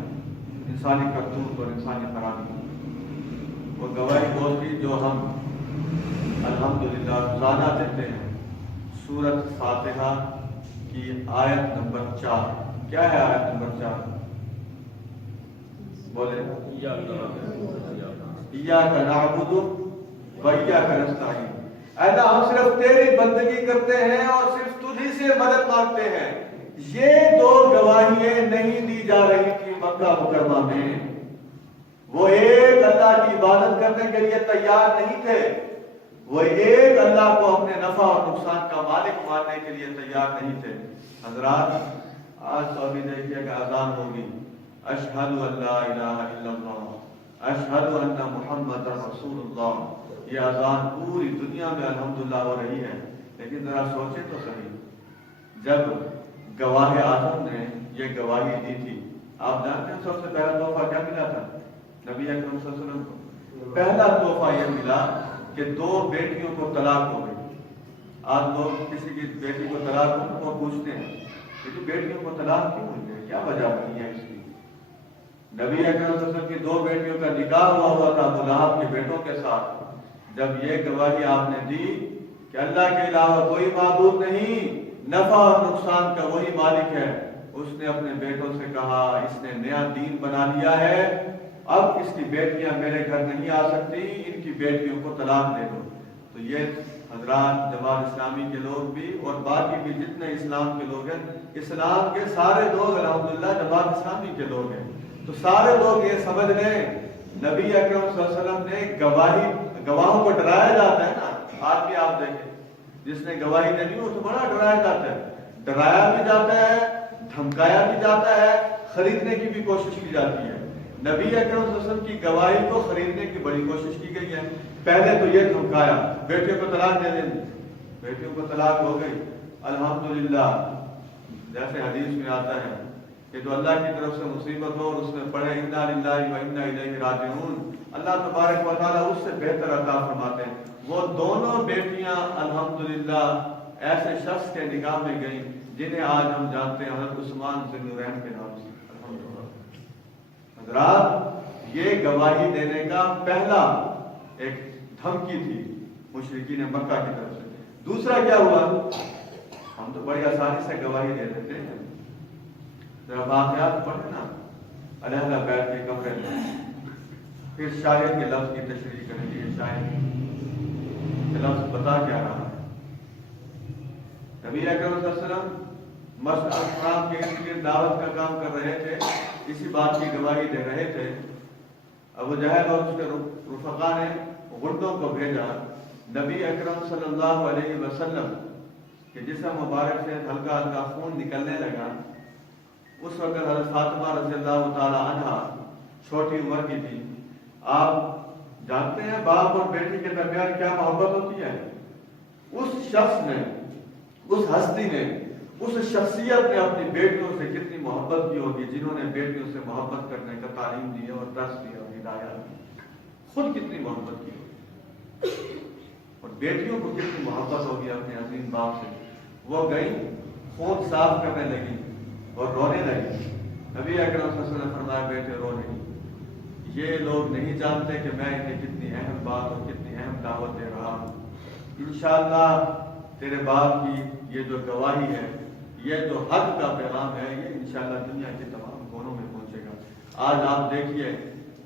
انسانی کرتوت اور انسانی خرابی. وہ گواہی وہ تھی جو ہم الحمدللہ روزانہ دیتے ہیں. سورۃ فاتحہ کی آیت نمبر 4. کیا ہے آیت نمبر 4؟ بولے ایاک نعبد و ایاک نستعین. اللہ ہم صرف تیری بندگی کرتے ہیں اور صرف تجھی سے مدد مانگتے ہیں. یہ دو گواہیاں نہیں دی جا رہی تھی مکہ مکرمہ میں. وہ ایک اللہ کی عبادت کرنے کے لیے تیار نہیں تھے، وہ ایک اللہ کو اپنے نفع اور نقصان کا مالک ماننے کے لیے تیار نہیں تھے. حضرات آج تو ابھی دیکھیے کہ اذان ہوگی، اشہد ان لا الہ الا اللہ اشہد ان محمد رسول اللہ. یہ اذان پوری دنیا میں الحمدللہ ہو رہی ہے. لیکن ذرا سوچیں تو صحیح، جب گواہ اعظم نے یہ گواہی دی تھی، آپ جانتے ہیں سب سے پہلا تحفہ کیا ملا تھا نبی اکرم صلی اللہ علیہ وسلم کو؟ پہلا تحفہ یہ ملا کہ 2 بیٹیوں کو طلاق ہو گئی. آج لوگ کسی کی بیٹی کو طلاق ہو وہ پوچھتے ہیں کہ بیٹیوں کو طلاق کیوں ہوئی ہے، کیا وجہ بنی ہے اس کی؟ نبی اکرم صلی اللہ علیہ وسلم کی 2 بیٹیوں کا نکاح ہوا تھا ابو لہب کے بیٹوں کے ساتھ. جب یہ گواہی آپ نے دی کہ اللہ کے علاوہ کوئی معبود نہیں، نفع اور نقصان کا وہی مالک ہے، اس نے اپنے بیٹوں سے کہا اس نے نیا دین بنا لیا ہے، اب اس کی بیٹیاں میرے گھر نہیں آ سکتی، ان کی بیٹیوں کو طلاق دے دو. تو یہ حضرات جماعت اسلامی کے لوگ بھی اور باقی بھی جتنے اسلام کے لوگ ہیں، اسلام کے سارے لوگ الحمدللہ جماعت اسلامی کے لوگ ہیں. تو سارے لوگ یہ سمجھ لیں نبی اکرم صلی اللہ علیہ وسلم نے گواہوں کو ڈرایا جاتا ہے نا. آج بھی آپ دیکھیں جس نے گواہی نہیں دی اس کو بڑا ڈرایا جاتا ہے، ڈرایا بھی جاتا ہے، دھمکایا بھی جاتا ہے، خریدنے کی بھی کوشش کی جاتی ہے. نبی اکرم صلی اللہ علیہ وسلم کی گواہی کو خریدنے کی بڑی کوشش کی گئی ہے. پہلے تو یہ دھمکایا بیٹیوں کو طلاق دے دیں، بیٹیوں کو طلاق ہو گئی. الحمدللہ جیسے حدیث میں آتا ہے کہ جو اللہ کی طرف سے مصیبت ہو اور اس میں پڑھے انا للہ و انا الیہ راجعون، اللہ تبارک و تعالیٰ اس سے بہتر عطا فرماتے ہیں. وہ دونوں بیٹیاں الحمدللہ ایسے شخص کے نکاح میں گئیں جنہیں آج ہم جانتے ہیں حضرت عثمان ذی النورین کے نام سے. حضرات یہ گواہی دینے کا پہلا ایک دھمکی تھی مشرکین مکہ کی طرف سے. دوسرا کیا ہوا؟ ہم تو بڑی آسانی سے گواہی دے دیتے ہیں. ذرا واقعات پڑھیں نا علیحدہ بیٹھ کے کمرے میں، پھر شاید کے لفظ کی تشریح کریں گے. شاید یہ لفظ بتا کیا رہا ہے؟ نبی اکرم صلی اللہ علیہ وسلم مسجد الحرام کے ارد گرد دعوت کا کام کر رہے تھے، اسی بات کی گواہی دے رہے تھے. ابو جہل اور اس کے رفقا نے غنڈوں کو بھیجا. نبی اکرم صلی اللہ علیہ وسلم کے جسم مبارک سے ہلکا ہلکا خون نکلنے لگا. اس وقت حضرت فاطمہ رضی اللہ تعالی عنہا چھوٹی عمر کی تھی. آپ جانتے ہیں باپ اور بیٹی کے درمیان کیا محبت ہوتی ہے. اس شخص نے، اس ہستی نے، اس شخصیت نے اپنی بیٹیوں سے کتنی محبت کی ہوگی جنہوں نے بیٹیوں سے محبت کرنے کا تعلیم دی اور درس دیا اور ہدایات دی. خود کتنی محبت کی ہوگی. اور بیٹیوں کو کتنی محبت ہوگی اپنے عظیم باپ سے. وہ گئی خون صاف کرنے لگی اور رونے لگی. نبی اکرم صلی اللہ علیہ وسلم نے فرمایا بیٹے رو نہیں, یہ لوگ نہیں جانتے کہ میں انہیں کتنی اہم بات اور کتنی اہم دعوت دے رہا ہوں. انشاءاللہ تیرے باپ کی یہ جو گواہی ہے, یہ جو حق کا پیغام ہے, یہ انشاءاللہ دنیا کے تمام کونوں میں پہنچے گا. آج آپ دیکھیے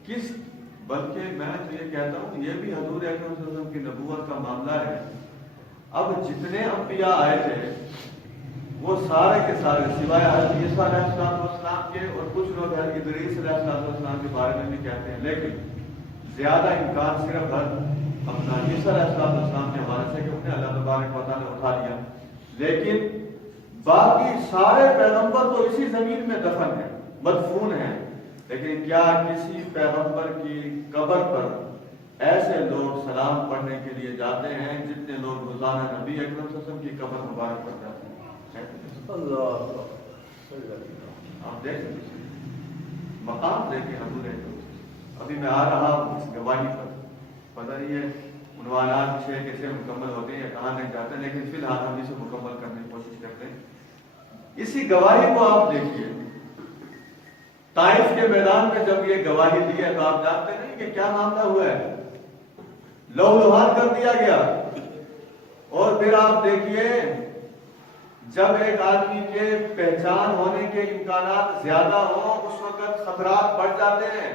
کس, بلکہ میں تو یہ کہتا ہوں یہ بھی حضور اکرم صلی اللہ علیہ وسلم کی نبوت کا معاملہ ہے. اب جتنے انبیاء آئے تھے وہ سارے کے سارے سوائے حضرت عیسیٰ علیہ السلام کے, اور کچھ لوگ حضرت ادریس علیہ السلام کے بارے میں بھی کہتے ہیں, لیکن زیادہ امکان صرف اپنا عیسیٰ علیہ السلام کے حوالے سے کہ انہیں اللہ تبارک و تعالیٰ نے اٹھا لیا. لیکن باقی سارے پیغمبر تو اسی زمین میں دفن ہیں, مدفون ہیں. لیکن کیا کسی پیغمبر کی قبر پر ایسے لوگ سلام پڑھنے کے لیے جاتے ہیں جتنے لوگ روزانہ نبی اکرم صلی اللہ علیہ وسلم کی قبر مبارک پر جاتے ہیں؟ آپ دیکھ سکتے مقام دیکھیں حضور اکرم. ابھی میں آ رہا ہوں اس گواہی پر, پتہ نہیں ہے عنوانات 6 کیسے مکمل ہوتے ہیں یا کہاں نہیں جاتے, لیکن فی الحال ہم اسے مکمل کرنے کی کوشش کرتے ہیں. اسی گواہی کو آپ دیکھیے, طائف کے میدان میں جب یہ گواہی دی ہے تو آپ جانتے نہیں کہ کیا معاملہ ہوا ہے, لہو لہان کر دیا گیا. اور پھر آپ دیکھیے جب ایک آدمی کے پہچان ہونے کے امکانات زیادہ ہوں اس وقت خطرات بڑھ جاتے ہیں.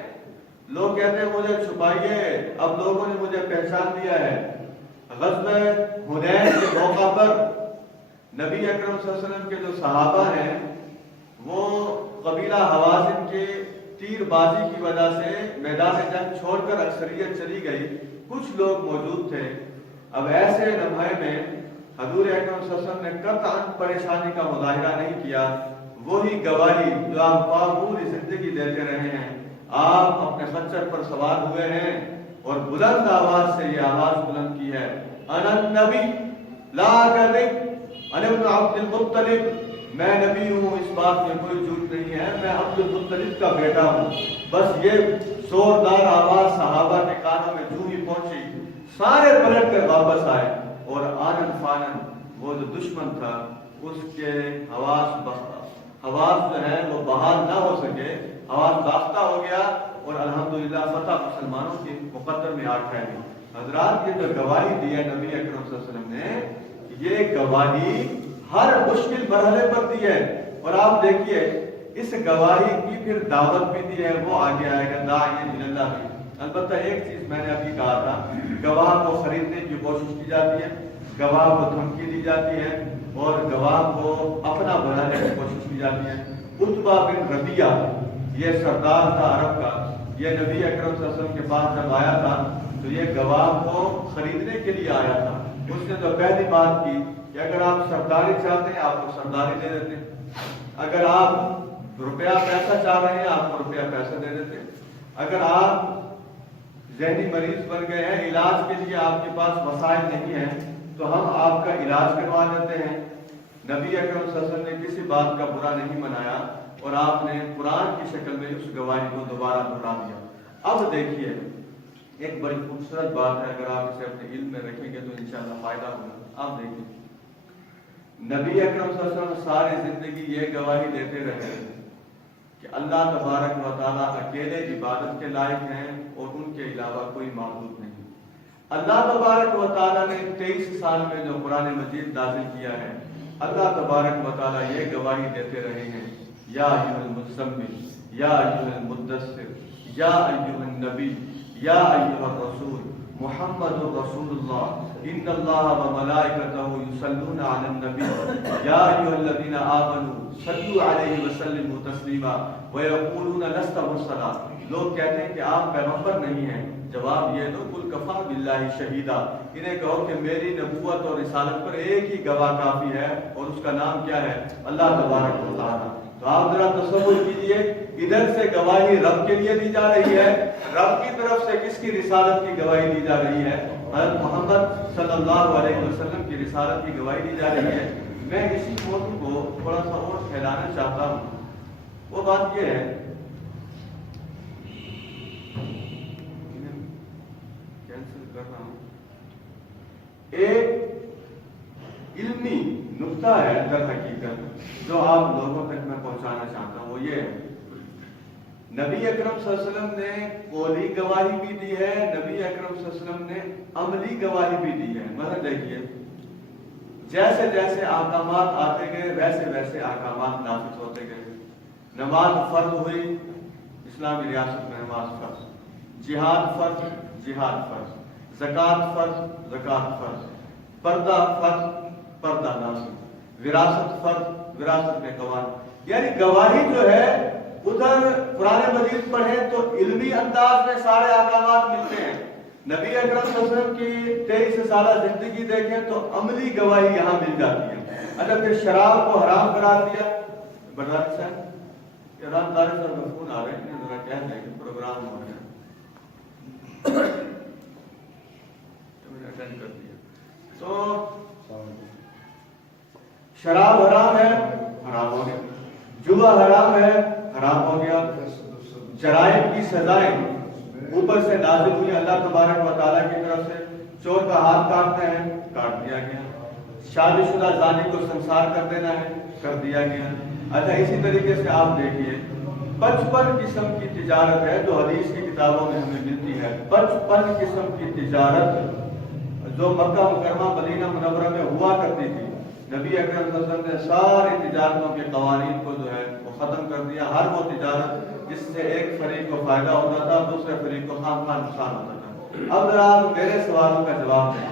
لوگ کہتے ہیں مجھے چھپائیے, اب لوگوں نے مجھے پہچان دیا ہے. غزوہ حنین کے موقع پر نبی اکرم صلی اللہ علیہ وسلم کے جو صحابہ ہیں وہ قبیلہ حوازن کے تیر بازی کی وجہ سے میدان جنگ چھوڑ کر اکثریت چلی گئی, کچھ لوگ موجود تھے. اب ایسے لمحے میں حضور اکرم صلی اللہ علیہ وسلم نے قطعاً پریشانی کا مظاہرہ نہیں کیا. وہی گواہی جو آپ پوری زندگی دیتے رہے ہیں, آپ اپنے خچر پر سوار ہوئے ہیں اور بلند آواز سے یہ آواز بلند کی ہے, انا النبی لا کذب انا ابن عبد المطلب, میں نبی ہوں, اس بات میں کوئی جھوٹ نہیں ہے, میں عبد المطلب کا بیٹا ہوں. بس یہ زوردار آواز صحابہ کے کانوں میں جو ہی پہنچی, سارے پلٹ کر واپس آئے اور آنن فانن وہ جو دشمن تھا اس کے حواس جو ہے وہ بحال نہ ہو سکے, حواس باختہ ہو گیا اور الحمدللہ فتح مسلمانوں کے مقدر میں آ ٹھہری. حضرات یہ جو گواہی دی ہے نبی اکرم صلی اللہ علیہ وسلم نے, یہ گواہی ہر مشکل مرحلے پر دی ہے. اور آپ دیکھیے اس گواہی کی پھر دعوت بھی دی ہے, وہ آگے آئے گا داعی الی اللہ بھی. البتہ ایک چیز میں نے ابھی کہا تھا, گواہ کو خریدنے کی کوشش کی جاتی ہے, گواہ کو دھمکی دی جاتی ہے اور گواہ کو اپنا بنانے کی کوشش کی جاتی ہے. عتبہ بن ربیعہ یہ سردار تھا عرب کا, یہ نبی اکرم صلی اللہ علیہ وسلم کے پاس جب آیا تھا تو یہ گواہ کو خریدنے کے لیے آیا تھا. اس نے تو پہلی بات کی کہ اگر آپ سرداری چاہتے ہیں آپ کو سرداری دے دیتے ہیں, اگر آپ روپیہ پیسہ چاہ رہے ہیں آپ کو روپیہ پیسہ دے دیتے ہیں, اگر آپ ذہنی مریض بن گئے ہیں, علاج کے لیے آپ کے پاس وسائل نہیں ہیں تو ہم آپ کا علاج کروا دیتے ہیں. نبی اکرم صلی اللہ علیہ وسلم نے کسی بات کا برا نہیں منایا اور آپ نے قرآن کی شکل میں اس گواہی کو دوبارہ دہرا دیا. اب دیکھیے ایک بڑی خوبصورت بات ہے, اگر آپ اسے اپنے علم میں رکھیں گے تو انشاءاللہ فائدہ ہوگا. آپ دیکھیے نبی اکرم صلی اللہ علیہ وسلم ساری زندگی یہ گواہی دیتے رہے کہ اللہ تبارک و تعالیٰ اکیلے عبادت کے لائق ہیں اور ان کے علاوہ کوئی معبود نہیں. اللہ تبارک و تعالیٰ نے 23 سال میں جو قرآن مجید نازل کیا ہے, اللہ تبارک و تعالیٰ یہ گواہی دیتے رہے ہیں, یا ایھا المزمل, یا ایھا المدثر, یا ایھا النبی, یا ایھا الرسول, محمد رسول اللہ, ان اللہ و ملائکتہ یصلون علی النبی, یا ایھا الذین آمنوا صلوا علیہ وسلموا تسلیما ویقولون لست مرسلا. لوگ کہتے ہیں کہ آپ پیغمبر نہیں ہیں, جواب یہ دو قل کفی باللہ شہیدا, انہیں کہو کہ میری نبوت اور رسالت پر ایک ہی گواہ کافی ہے اور اس کا نام کیا ہے, اللہ تبارک و تعالیٰ. تو آپ ذرا تصور کیجئے, ادھر سے گواہی رب کے لیے دی جا رہی ہے, رب کی طرف سے کس کی رسالت کی گواہی دی جا رہی ہے, حضرت محمد صلی اللہ علیہ وسلم کی رسالت کی گواہی دی جا رہی ہے. میں اسی موضوع کو تھوڑا سا اور پھیلانا چاہتا ہوں. وہ بات یہ ہے, کینسل کر رہا ہوں, نقطہ ہے در حقیقت جو آپ لوگوں تک میں پہنچانا چاہتا ہوں وہ یہ ہے، نبی اکرم صلی اللہ علیہ وسلم نے قولی گواہی بھی دی ہے، نبی اکرم صلی اللہ علیہ وسلم نے عملی گواہی بھی دی ہے۔ مثلا دیکھیے، جیسے جیسے احکامات آتے گئے ویسے ویسے احکامات نافذ ہوتے گئے۔ نماز فرض ہوئی، اسلامی ریاست میں نماز فرض، جہاد فرض، جہاد فرض، زکوٰۃ فرض، زکوٰۃ فرض، پردہ فرض، پردہ نافذ، وراثت فرض، وراثت میں قوانین، یعنی گواہی جو ہے ادھر قرآن مجید پڑھیں تو علمی انداز میں سارے احکامات ملتے ہیں، نبی اکرم صلی اللہ علیہ وسلم کی 23 سالہ زندگی دیکھیں تو عملی گواہی یہاں مل جاتی ہے۔ اگر پھر شراب کو حرام قرار دیا، بردار صاحب رام دار صاحب کا فون آ رہے ہیں، ذرا کہہ دیں کہ پروگرام ہو رہا ہے، اٹینڈ کر دیا۔ تو شراب حرام ہے، حرام ہو گیا، جوا حرام ہے، حرام ہو گیا، جرائم کی سزائیں اوپر سے نازل ہوئی اللہ تبارک و تعالیٰ کی طرف سے، چور کا ہاتھ کاٹنا ہے، کاٹ دیا گیا، شادی شدہ زانی کو سنسار کر دینا ہے، کر دیا گیا۔ اچھا اسی طریقے سے آپ دیکھیے 55 قسم کی تجارت ہے جو حدیث کی کتابوں میں ہمیں ملتی ہے، 55 قسم کی تجارت جو مکہ مکرمہ مدینہ منورہ میں ہوا کرتی تھی، نبی اکرم صلی اللہ علیہ وسلم نے ساری تجارتوں کے قوانین کو جو ہے وہ ختم کر دیا۔ ہر وہ تجارت جس سے ایک فریق کو فائدہ ہوتا تھا دوسرے فریق کو خام خواہ نقصان ہوتا تھا۔ اب ذرا آپ میرے سوالوں کا جواب دیں،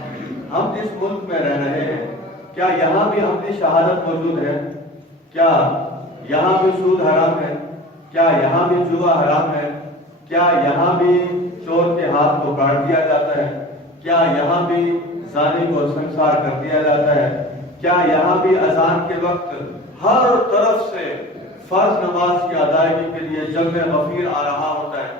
ہم جس ملک میں رہ رہے ہیں کیا یہاں بھی عملی شہادت موجود ہے؟ کیا یہاں بھی سود حرام ہے؟ کیا یہاں بھی جوا حرام ہے؟ کیا یہاں بھی چور کے ہاتھ کو کاٹ دیا جاتا ہے؟ کیا یہاں بھی زانی کو سنسار کر دیا جاتا ہے؟ کیا یہاں بھی اذان کے وقت ہر طرف سے فرض نماز کی ادائیگی کے لیے جمع غفیر آ رہا ہوتا ہے؟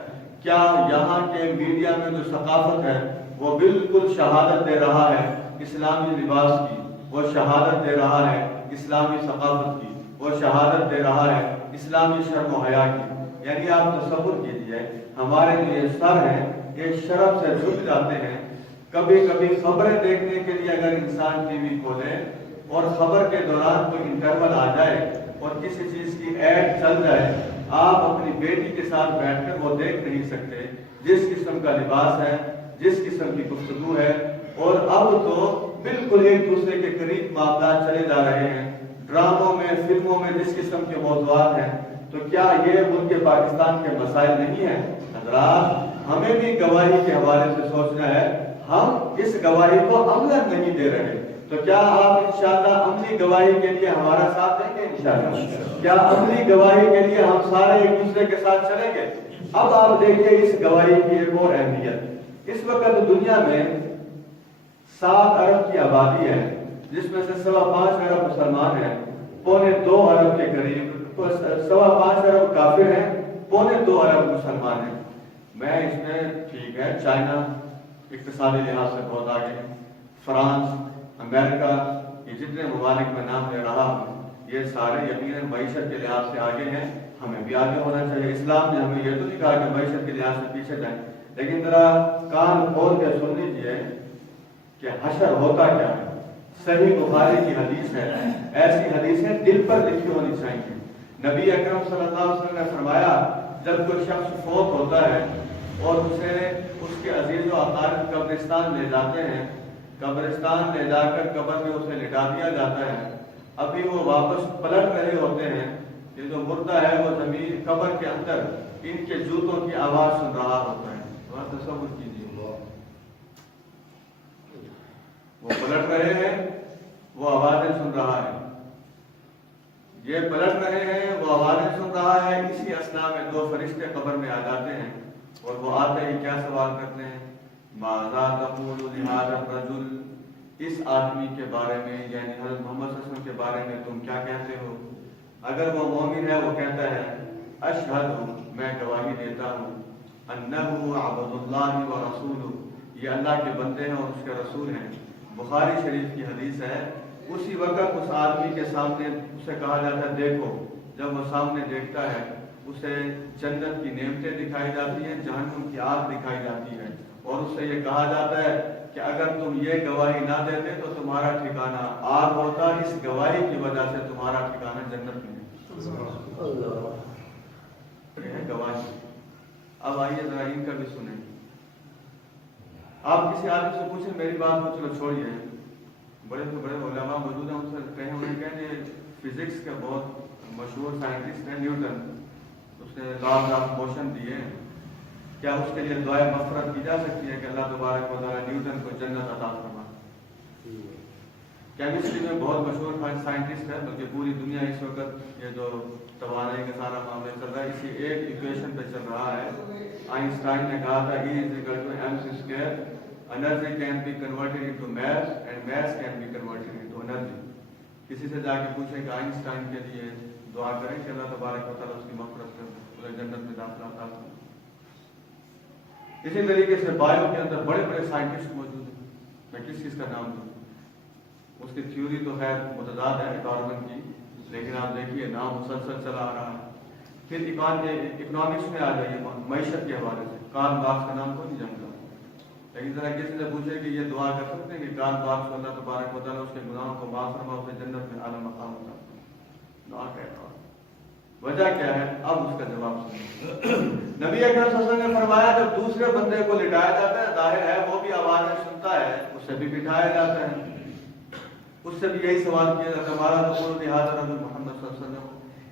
کیا یہاں کے میڈیا میں جو ثقافت ہے وہ بالکل شہادت دے رہا ہے اسلامی لباس کی، وہ شہادت دے رہا ہے اسلامی ثقافت کی، وہ شہادت دے رہا ہے اسلامی شرم و حیا کی؟ یعنی آپ تصور کیجئے ہمارے جو یہ سر ہیں یہ شرم سے جھک جاتے ہیں۔ کبھی کبھی خبریں دیکھنے کے لیے اگر انسان ٹی وی کھولے اور خبر کے دوران کوئی انٹرول آ جائے اور کسی چیز کی ایڈ چل جائے، آپ اپنی بیٹی کے ساتھ بیٹھ کر وہ دیکھ نہیں سکتے جس قسم کا لباس ہے، جس قسم کی گفتگو ہے، اور اب تو بالکل ایک دوسرے کے قریب معاملات چلے جا رہے ہیں، ڈراموں میں فلموں میں جس قسم کے موضوعات ہیں۔ تو کیا یہ ملک پاکستان کے مسائل نہیں ہیں؟ حضرات ہمیں بھی گواہی کے حوالے سے سوچنا ہے، ہم اس گواہی کو عملاً نہیں دے رہے، تو کیا آپ انشاءاللہ عملی گواہی کے لیے ہمارا ساتھ دیں گے؟ انشاءاللہ کیا عملی گواہی کے لیے ہم سارے ایک دوسرے کے ساتھ چلیں گے؟ اب آپ دیکھیے اس گواہی کی ایک اور اہمیت، اس وقت دنیا میں 7 ارب کی آبادی ہے جس میں سے 5.25 ارب مسلمان ہیں، 2.25 ارب کے قریب 5.25 ارب کافر ہیں، 2.25 ارب مسلمان ہیں۔ میں اس میں ٹھیک ہے چائنا اقتصادی لحاظ سے بہت آگے ہے، فرانس، امریکہ، یہ جتنے ممالک میں نام لے رہا ہوں یہ سارے یقیناً معیشت کے لحاظ سے آگے ہیں، ہمیں بھی آگے ہونا چاہیے۔ اسلام نے ہمیں یہ تو نہیں کہا کہ معیشت کے لحاظ سے پیچھے جائیں، لیکن ذرا کان کھول کے سن لیجیے کہ حشر ہوتا کیا ہے۔ صحیح بخاری کی حدیث ہے، ایسی حدیثیں دل پر لکھی ہونی چاہیے۔ نبی اکرم صلی اللہ علیہ وسلم نے فرمایا جب کوئی شخص فوت ہوتا ہے اور اسے اس کے عزیز و اقارب قبرستان لے جاتے ہیں، قبرستان لے جا کر قبر میں اسے لٹا دیا جاتا ہے، ابھی وہ واپس پلٹ رہے ہوتے ہیں، یہ جو مردہ ہے وہ زمین قبر کے اندر ان کے جوتوں کی آواز سن رہا ہوتا ہے۔ وہاں تصور کیجیے وہ پلٹ رہے ہیں، وہ آوازیں سن رہا ہے، یہ پلٹ رہے ہیں، وہ آوازیں سن رہا ہے۔ اسی اثنا میں 2 فرشتے قبر میں آ جاتے ہیں اور وہ آتے ہی کیا سوال کرتے ہیں؟ ماذا تقول لهذا الرجل، اس آدمی کے بارے میں یعنی حضرت محمد صلی اللہ علیہ وسلم کے بارے میں تم کیا کہتے ہو؟ اگر وہ مومن ہے وہ کہتا ہے اشہد، میں گواہی دیتا ہوں، انہ عبد اللہ و رسولہ، یہ اللہ کے بندے ہیں اور اس کے رسول ہیں۔ بخاری شریف کی حدیث ہے، اسی وقت اس آدمی کے سامنے اسے کہا جاتا ہے دیکھو، جب وہ سامنے دیکھتا ہے اسے جنت کی نعمتیں دکھائی جاتی ہیں، جہنم کی آگ دکھائی جاتی ہے، اور اس سے یہ کہا جاتا ہے کہ اگر تم یہ گواہی نہ دیتے تو تمہارا ٹھکانہ آگ ہوتا، اس گواہی کی وجہ سے تمہارا ٹھکانہ جنت میں ہے۔ یہ ہے گواہی۔ اب آئیے ذرا ان کا بھی سنیں۔ آپ کسی آدمی سے پوچھیں، میری بات کو چلو چھوڑیے، بڑے سے بڑے علماء موجود ہیں، ان سے کہیں انہیں کہیں فزکس کے بہت مشہور سائنٹسٹ ہیں نیوٹن، اس نے لاز آف موشن دیے ہیں، کیا اس کے لیے دعائے مغفرت کی جا سکتی ہے کہ اللہ تبارک و تعالیٰ نیوٹن کو جنت عطا فرمائے؟ کیمسٹری میں بہت مشہور سائنٹسٹ ہے، بلکہ پوری دنیا اس وقت یہ جو توانائی کا سارا معاملہ چل رہا ہے اسی ایک ایکویشن پہ چل رہا ہے۔ آئنسٹائن نے کہا تھا E=mc²، energy can be converted into mass and mass can be converted into energy. کسی سے جا کے پوچھیں کہ آئنسٹائن کے لیے دعا کریں کہ اللہ تبارک و تعالیٰ اس کی مغفرت کرے، اسے جنت میں داخلہ عطا فرمائے۔ اسی طریقے سے بایو کے اندر بڑے بڑے سائنٹسٹ موجود ہیں، میں کس چیز کا نام دوں؟ اس کی تھیوری تو خیر متضاد ہے ڈارون کی، لیکن آپ دیکھیے نام مسلسل چلا آ رہا ہے۔ پھر اکنامکس میں آ جائیے، معیشت کے حوالے سے کارل مارکس کا نام کوئی نہیں جانتا، لیکن ذرا کسی سے پوچھے کہ یہ دعا کر سکتے ہیں کہ کارل مارکس اللہ تبارک و تعالیٰ اس کے گناہوں کو معاف فرما، اسے جنت میں اعلیٰ مقام ہوتا ہے۔ وجہ کیا ہے؟ اب اس کا جواب سنیں۔ نبی اکرم صلی اللہ علیہ وسلم نے فرمایا جب دوسرے بندے کو لٹایا جاتا ہے، ظاہر ہے وہ بھی آوازیں سنتا ہے، اسے بھی بٹھایا جاتا ہے، اس سے بھی یہی سوال کیا جاتا ہے ہمارا رسول بہذا رسول محمد صلی اللہ علیہ وسلم،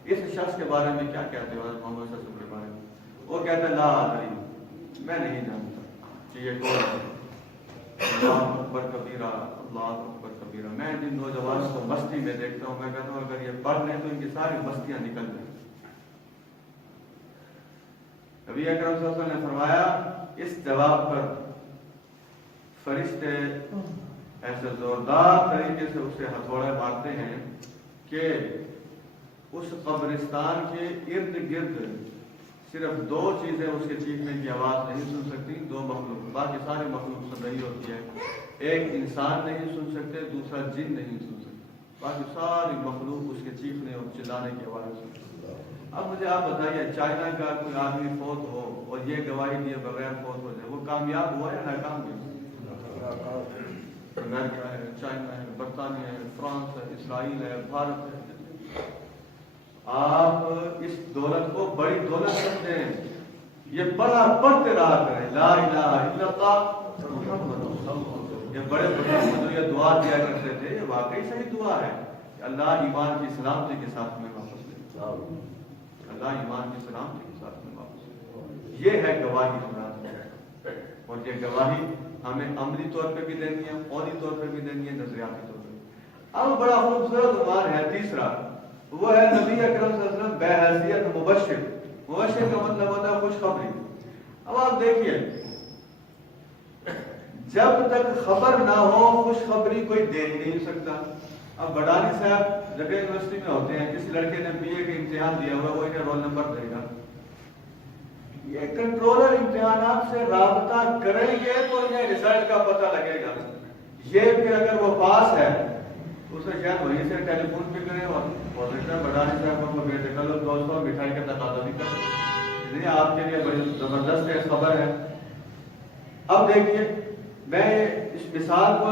اس شخص کے بارے میں کیا کہتے ہو محمد صلی اللہ علیہ وسلم کے بارے میں؟ وہ کہتا ہے لا ادری، میں نہیں جانتا کہ یہ کون ہے۔ اللہ اکبر کبیرہ، اللہ اکبر کبیرہ۔ میں جن نوجوانوں کو مستی میں دیکھتا ہوں، میں کہتا ہوں اگر یہ پڑھ لیں تو ان کی ساری مستیاں نکل جائیں۔ نبی اکرم صلی اللہ علیہ وسلم نے فرمایا اس جواب پر فرشتے ایسے زوردار طریقے سے اسے ہتھوڑے مارتے ہیں کہ اس قبرستان کے ارد گرد صرف دو چیزیں اس کے چیخنے کی آواز نہیں سن سکتی، دو مخلوق، باقی ساری مخلوق سن رہی ہوتی ہے۔ ایک انسان نہیں سن سکتے، دوسرا جن نہیں سن سکتے، باقی ساری مخلوق اس کے چیخنے اور چلانے کی آواز سن سکتی۔ اب مجھے آپ بتائیے چائنا کا کوئی آدمی فوت ہو اور یہ گواہی دیے بغیر فوت ہو جائے، وہ کامیاب ہوا یا ناکام ہوا؟ امریکہ ہے، چائنا ہے، برطانیہ ہے، فرانس ہے، اسرائیل ہے، بھارت ہے۔ آپ اس دولت کو بڑی دولت سمجھیں، یہ پڑھتے رہا کریں لا الہ الا اللہ محمد رسول اللہ۔ یہ بڑے بزرگ جو یہ دعا دیا کرتے تھے، یہ واقعی صحیح دعا ہے کہ اللہ ایمان کی سلامتی کے ساتھ میں واپس لے، اللہ ایمان کی سلامتی کے ساتھ میں واپس لے۔ یہ ہے گواہی ہمارا، اور یہ گواہی ہمیں عملی طور پہ بھی دینی ہے، قولی طور پہ بھی دینی ہے، نظریاتی طور پہ۔ اب بڑا خوبصورت عنوان ہے تیسرا، وہ ہے نبی اکرم صلی اللہ علیہ وسلم بحیثیت مبشر۔ مبشر کا مطلب ہوتا ہے خوشخبری۔ اب آپ دیکھیے جب تک خبر نہ ہو خوشخبری کوئی دے ہی نہیں سکتا۔ اب بڈانی صاحب جگہ یونیورسٹی میں ہوتے ہیں، کسی لڑکے نے بی اے کا امتحان دیا ہوا، وہ انہیں رول نمبر دے گا، یہ کنٹرولر امتحانات سے رابطہ کریں گے تو انہیں رزلٹ کا پتہ لگے گا۔ یہ پھر اگر وہ پاس ہے تو اسے شاید وہیں سے ٹیلی فون پہ کریں اور بڈانی صاحب کو بھیج دے، کل دوستوں مٹھائی کا تقاضا بھی کریں، آپ کے لیے بڑی زبردست خبر ہے۔ اب دیکھیے میں اس مثال کو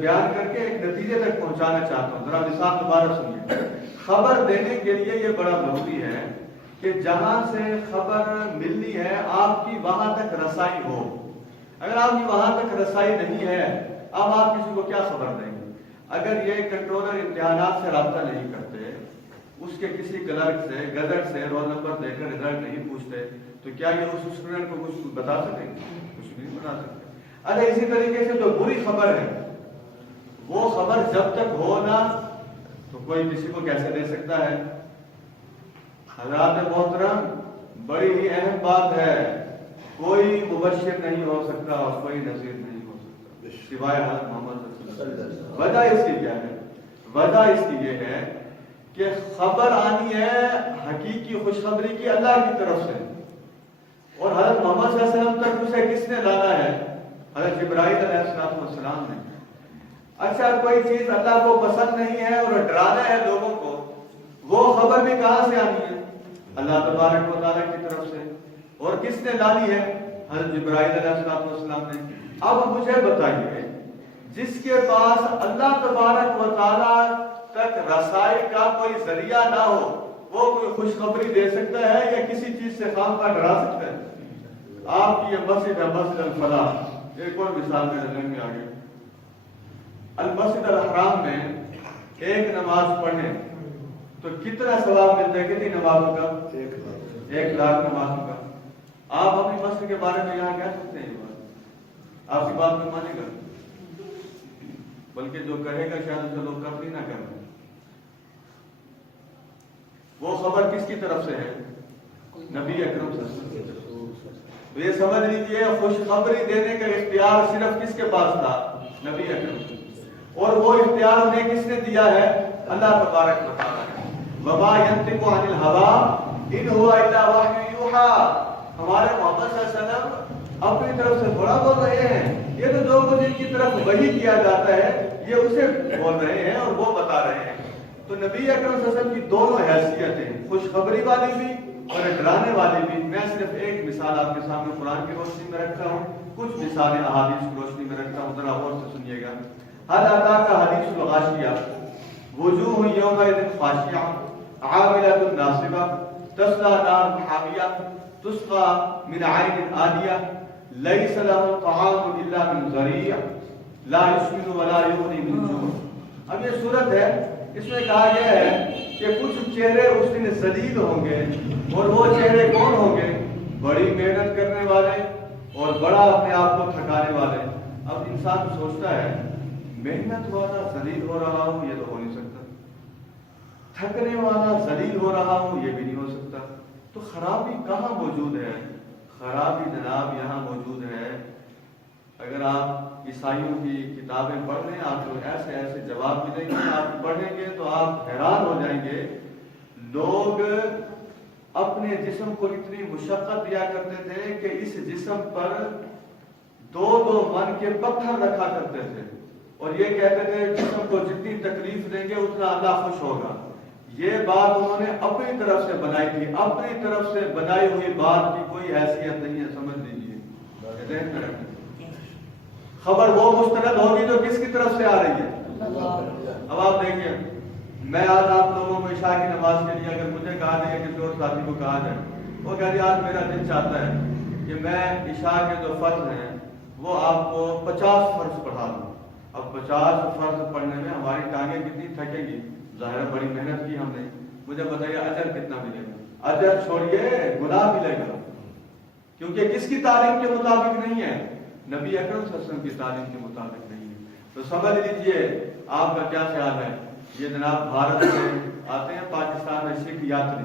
بیان کر کے ایک نتیجے تک پہنچانا چاہتا ہوں، ذرا مثال دوبارہ سنیے۔ خبر دینے کے لیے یہ بڑا ضروری ہے کہ جہاں سے خبر ملنی ہے آپ کی وہاں تک رسائی ہو۔ اگر آپ کی وہاں تک رسائی نہیں ہے، اب آپ کسی کو کیا خبر دیں گے؟ اگر یہ کنٹرولر امتحانات سے رابطہ نہیں کرتے، اس کے کسی کلرک سے گزٹ سے رول نمبر دے کر رزلٹ نہیں پوچھتے، تو کیا یہ اس اسٹوڈنٹ کو کچھ بتا سکیں گے؟ کچھ بھی نہیں بتا سکتے۔ اچھا اسی طریقے سے جو بری خبر ہے وہ خبر جب تک ہو نا تو کوئی کسی کو کیسے دے سکتا ہے؟ حضرات محترم بڑی ہی اہم بات ہے، کوئی مبشر نہیں ہو سکتا اور کوئی نذیر نہیں ہو سکتا سوائے حضرت محمد صلی اللہ علیہ وسلم۔ وجہ اس کی کیا ہے؟ وجہ اس کی یہ ہے کہ خبر آنی ہے حقیقی خوشخبری کی اللہ کی طرف سے، اور حضرت محمد صلی اللہ علیہ وسلم تک اسے کس نے لانا ہے؟ حضرت جبرائیل علیہ السلام نے۔ اچھا کوئی چیز اللہ کو پسند نہیں ہے اور ڈرانا ہے لوگوں کو، وہ خبر بھی کہاں سے آنی ہے؟ اللہ تبارک و تعالیٰ کی طرف سے، اور کس نے لانی ہے؟ حضرت جبرائیل علیہ السلام نے۔ اب مجھے بتائیے جس کے پاس اللہ تبارک و تعالی تک رسائی کا کوئی ذریعہ نہ ہو وہ کوئی خوشخبری دے سکتا ہے یا کسی چیز سے خام کا ڈرا سکتا ہے؟ آپ کی یہ مسجد ہے مسجد الفلاح، ایک اور مثال میرے ذہن میں آ گئی۔ المسجد الحرام میں ایک نماز پڑھنے تو کتنا ثواب ملتا ہے؟ کتنی نمازوں کا؟ 1,00,000 نمازوں کا۔ آپ اپنی مسجد کے بارے میں یہاں کہہ سکتے ہیں یہ بات؟ آپ کی بات میں مانے گا؟ بلکہ جو کہے گا شاید اسے لوگ قبول نہ کریں۔ وہ خبر کس کی طرف سے ہے؟ نبی اکرم صلی اللہ علیہ وسلم۔ یہ سمجھ لیجیے خوشخبری دینے کا اختیار صرف کس کے پاس تھا؟ نبی اکرم، اور وہ اختیار انہیں کس نے دیا ہے؟ اللہ تبارک و تعالی نے۔ وما ينطق عن الهوى ان هو الا وحی یوحى۔ ہمارے محمد صلی اللہ علیہ وسلم اپنی طرف سے تھوڑا بول رہے ہیں، یہ تو جو کچھ ان کی طرف وحی کیا جاتا ہے یہ اسے بول رہے ہیں اور وہ بتا رہے ہیں۔ تو نبی اکرم صلی اللہ علیہ وسلم کی دونوں حیثیتیں، خوشخبری والی بھی اور ڈرانے والی بھی۔ میں صرف ایک مثال آپ کے سامنے قرآن کی روشنی میں رکھتا ہوں، کچھ مثالیں احادیث کی روشنی میں رکھتا ہوں، ذرا غور سے سنیے گا۔ هل اتاك حدیث الغاشیہ وجوہ یومئذ خاشعہ عاملۃ ناصبہ تصلی نارا حامیہ تسقى من عین آنیہ لیس لهم طعام الا من ضریع لا یسمن ولا یغنی من جوع۔ اب یہ صورت ہے، اس میں کہا گیا ہے کہ کچھ چہرے اس دن ذلیل ہوں گے، اور وہ چہرے کون ہوں گے؟ بڑی محنت کرنے والے اور بڑا اپنے آپ کو تھکانے والے۔ اب انسان سوچتا ہے محنت والا ذلیل ہو رہا ہوں یہ تو ہو نہیں سکتا، تھکنے والا ذلیل ہو رہا ہوں یہ بھی نہیں ہو سکتا، تو خرابی کہاں موجود ہے؟ خرابی جناب یہاں موجود ہے۔ اگر آپ عیسائیوں کی کتابیں پڑھ لیں آپ کو ایسے ایسے جواب ملیں گے، آپ پڑھیں گے تو آپ حیران ہو جائیں گے۔ لوگ اپنے جسم کو اتنی مشقت دیا کرتے تھے کہ اس جسم پر 2 من کے پتھر رکھا کرتے تھے، اور یہ کہتے تھے جسم کو جتنی تکلیف دیں گے اتنا اللہ خوش ہوگا۔ یہ بات انہوں نے اپنی طرف سے بنائی تھی، اپنی طرف سے بنائی ہوئی بات کی کوئی حیثیت نہیں ہے، سمجھ لیجیے۔ خبر وہ مستند ہوگی جو کس کی طرف سے آ رہی ہے؟ اب آپ دیکھیں، میں آج آپ لوگوں کو عشاء کی نماز کے لیے اگر مجھے کہا جائے کہ اور ساتھی کو کہا جائے، وہ کہہ دیا آج میرا دل چاہتا ہے کہ میں عشاء کے جو فرض ہیں وہ آپ کو 50 فرض پڑھا دوں۔ اب 50 فرض پڑھنے میں ہماری ٹانگیں کتنی تھکیں گی، ظاہر بڑی محنت کی ہم نے۔ مجھے بتائیے اجر کتنا ملے گا؟ اجر چھوڑیے گناہ ملے گا، کیونکہ کس کی تعلیم کے مطابق نہیں ہے؟ نبی اکرم صلی اللہ علیہ وسلم کی تعلیم کے مطابق نہیں ہے۔ تو سمجھ لیجئے آپ کا کیا خیال ہے؟ یہ جناب بھارت سے آتے ہیں پاکستان میں سکھ یاتری،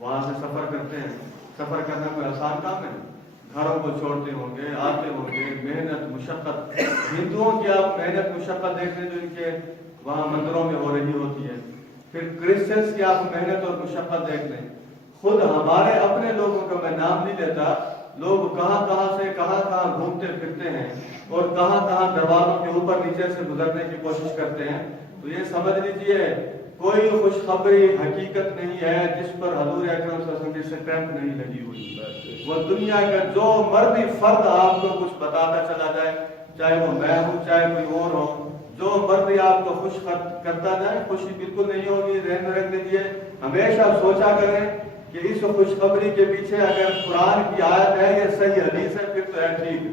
وہاں سے سفر کرتے ہیں، سفر کرنا کوئی آسان کام ہے؟ گھروں کو چھوڑتے ہوں گے، آتے ہوں گے، محنت مشقت۔ ہندوؤں کی آپ محنت مشقت دیکھ لیں جو ان کے وہاں مندروں میں ہو رہی ہوتی ہے، پھر کرسچنس کی آپ محنت اور مشقت دیکھ لیں۔ خود ہمارے اپنے لوگوں کا میں نام نہیں لیتا، لوگ کہاں کہاں سے کہاں کہاں گھومتے پھرتے ہیں اور کہاں کہاں دروازوں کے اوپر نیچے سے گزرنے کی کوشش کرتے ہیں۔ تو یہ سمجھ لیجئے کوئی خوشخبری حقیقت نہیں ہے جس پر حضور اکرم صلی اللہ علیہ وسلم کی سٹیمپ نہیں لگی ہوئی۔ وہ دنیا کا جو مردی فرد آپ کو کچھ بتاتا چلا جائے، چاہے وہ میں ہوں چاہے کوئی اور ہو، جو مردی آپ کو خوش کرتا جائے، خوشی بالکل نہیں ہوگی۔ ذہن میں رکھ لیجئے، ہمیشہ سوچا کریں کہ اس خوشخبری کے پیچھے اگر قرآن کی آیت ہے یا صحیح حدیث ہے پھر تو ہے ٹھیک۔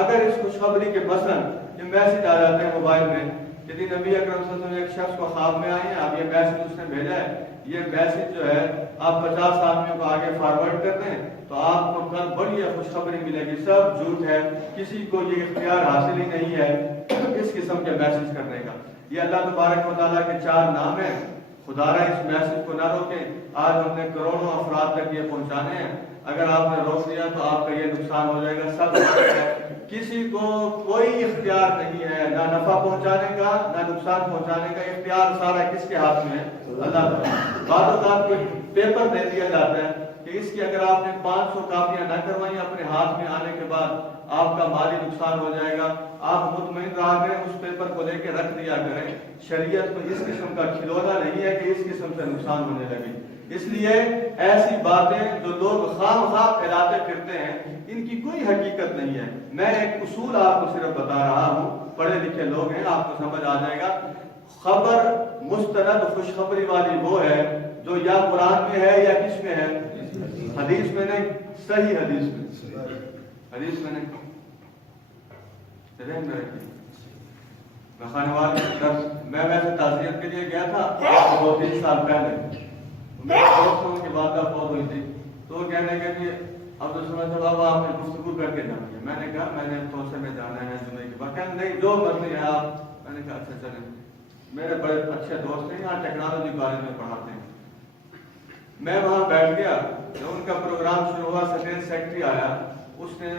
اگر اس خوشخبری کے مثلاً یہ میسج آ جاتے ہیں موبائل میں کہ نبی اکرم صلی اللہ علیہ وسلم ایک شخص کو خواب میں آئے ہیں، اب یہ میسج اس نے بھیجا ہے، یہ میسج جو ہے آپ 50 آدمیوں کو آگے فارورڈ کر دیں تو آپ کو کل بڑی خوشخبری ملے گی، سب جھوٹ ہے، کسی کو یہ اختیار حاصل ہی نہیں ہے اس قسم کے میسج کرنے کا۔ یہ اللہ تبارک و تعالیٰ کے 4 نام ہیں، خدا را اس میسج کو نہ روکیں۔ آج ہم نے کروڑوں افراد تک یہ پہنچانے ہیں، اگر آپ نے روک دیا تو آپ کا یہ نقصان ہو جائے گا۔ سب کسی کو کوئی اختیار نہیں ہے، نہ نفع پہنچانے کا نہ نقصان پہنچانے کا، اختیار سارا کس کے ہاتھ میں ہے؟ اللہ تعالیٰ۔ بعض اوقات کوئی پیپر دے دیا جاتا ہے کہ اس کی اگر آپ نے 500 کاپیاں نہ کروائی اپنے ہاتھ میں آنے کے بعد آپ کا مالی نقصان ہو جائے گا، آپ مطمئن رہا کریں، اس پیپر کو لے کے رکھ دیا کریں۔ شریعت میں اس قسم کا کھلونا نہیں ہے کہ اس قسم سے نقصان ہونے لگے۔ اس لیے ایسی باتیں جو لوگ خام خواہ پھیلاتے پھرتے ہیں ان کی کوئی حقیقت نہیں ہے. میں ایک اصول آپ کو صرف بتا رہا ہوں, پڑھے لکھے لوگ ہیں, آپ کو سمجھ آ جائے گا. خبر مستند خوشخبری والی وہ ہے جو یا قرآن میں ہے یا کس میں ہے, حدیث میں نہیں, صحیح حدیث میں, حدیث میں نہیں. میں خانوار میں ویسے تعزیت کے لیے گیا تھا 2-3 سال پہلے. میرے دوستوں کی والدہ فوت ہوئی تھی تو وہ کہنے لگے کہ اب تو سمجھ صاحب آپ نے گفتگو کر کے جانا ہے. میں نے کہا میں نے توسے میں جانا ہے جمعے کے بعد. کہنے نہیں جو مرضی ہے آپ. میں نے کہا اچھا چلیں. میرے بڑے اچھے دوست ہیں, یہاں ٹیکنالوجی کالج میں پڑھاتے ہیں. میں وہاں بیٹھ گیا, جب ان کا پروگرام شروع ہوا سٹیٹ سیکرٹری آیا. اس نے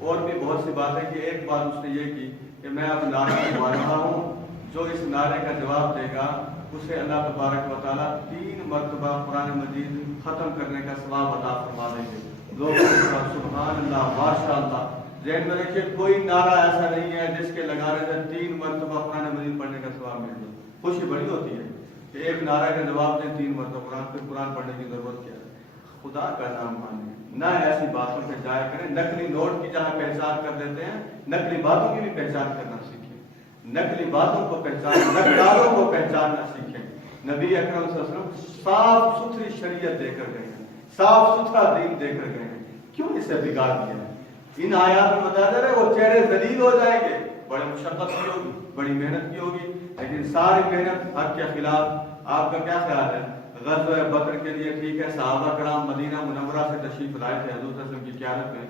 اور بھی بہت سی باتیں کی. ایک بات اس نے یہ کی کہ میں اب نعرہ لگوا رہا ہوں, جو اس نعرے کا جواب دے گا اسے اللہ تبارک و تعالیٰ 3 مرتبہ قرآن مجید ختم کرنے کا ثواب عطا فرما دیں گے. لوگ سبحان اللہ ماشاء اللہ. ذہن میں رکھیے کوئی نعرہ ایسا نہیں ہے جس کے لگانے سے 3 مرتبہ قرآن مجید پڑھنے کا ثواب مل جائے. خوشی بڑی ہوتی ہے کہ ایک نعرہ کا جواب دیں 3 مرتبہ قرآن, پھر قرآن پڑھنے کی ضرورت کیا ہے. خدا کا نام مانیں, نہ ایسی باتوں پہ جایا کریں. نقلی نوٹ کی جہاں پہچان کر دیتے ہیں, نقلی باتوں کی بھی پہچان کرنا سیکھیں. نقلی باتوں کو پہچان, نقداروں کو پہچاننا سیکھیں. نبی اکرم صلی اللہ علیہ وسلم صاف ستھری شریعت دے کر گئے ہیں, صاف ستھرا دین دے کر گئے ہیں. کیوں اسے بگاڑ دیا ہے؟ ان آیات میں بتا دے رہے وہ چہرے ذلیل ہو جائیں گے. بڑے مشقت کی ہوگی, بڑی محنت کی ہوگی, لیکن ساری محنت حق کے خلاف. آپ کا کیا خیال ہے غزوہ بدر کے لیے ٹھیک ہے صحابہ کرام مدینہ منورہ سے تشریف لائے تھے حضور صلی اللہ علیہ وسلم کی قیادت میں.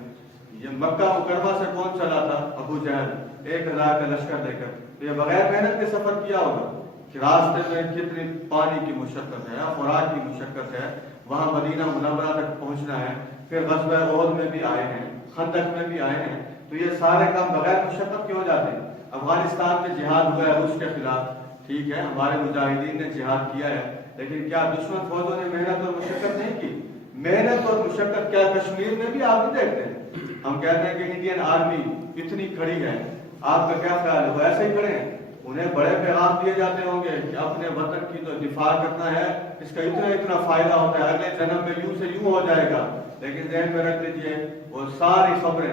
یہ مکہ مکرمہ سے کون چلا تھا؟ ابو جہل 1000 کا لشکر لے کر. تو یہ بغیر محنت کے سفر کیا ہوگا کہ راستے میں کتنی پانی کی مشقت ہے, خوراک کی مشقت ہے, وہاں مدینہ منورہ تک پہنچنا ہے. پھر غزوہ احد میں بھی آئے ہیں, خندق میں بھی آئے ہیں. تو یہ سارے کام بغیر مشقت کیوں جاتے ہیں؟ افغانستان میں جہاد ہوا ہے روس کے خلاف, ٹھیک ہے ہمارے مجاہدین نے جہاد کیا ہے, لیکن کیا دشمن فوجوں نے محنت اور مشقت نہیں کی؟ محنت اور مشقت کیا کشمیر میں بھی آپ بھی دیکھتے ہیں. ہم کہتے ہیں کہ انڈین آرمی اتنی کھڑی ہے, آپ کا کیا خیال ہے وہ ایسے ہی کھڑے ہیں؟ انہیں بڑے پیغام دیے جاتے ہوں گے کہ اپنے وطن کی تو دفاع کرنا ہے, اس کا اتنا فائدہ ہوتا ہے, اگلے جنم میں یوں سے یوں ہو جائے گا. لیکن ذہن میں رکھ لیجیے وہ ساری خبریں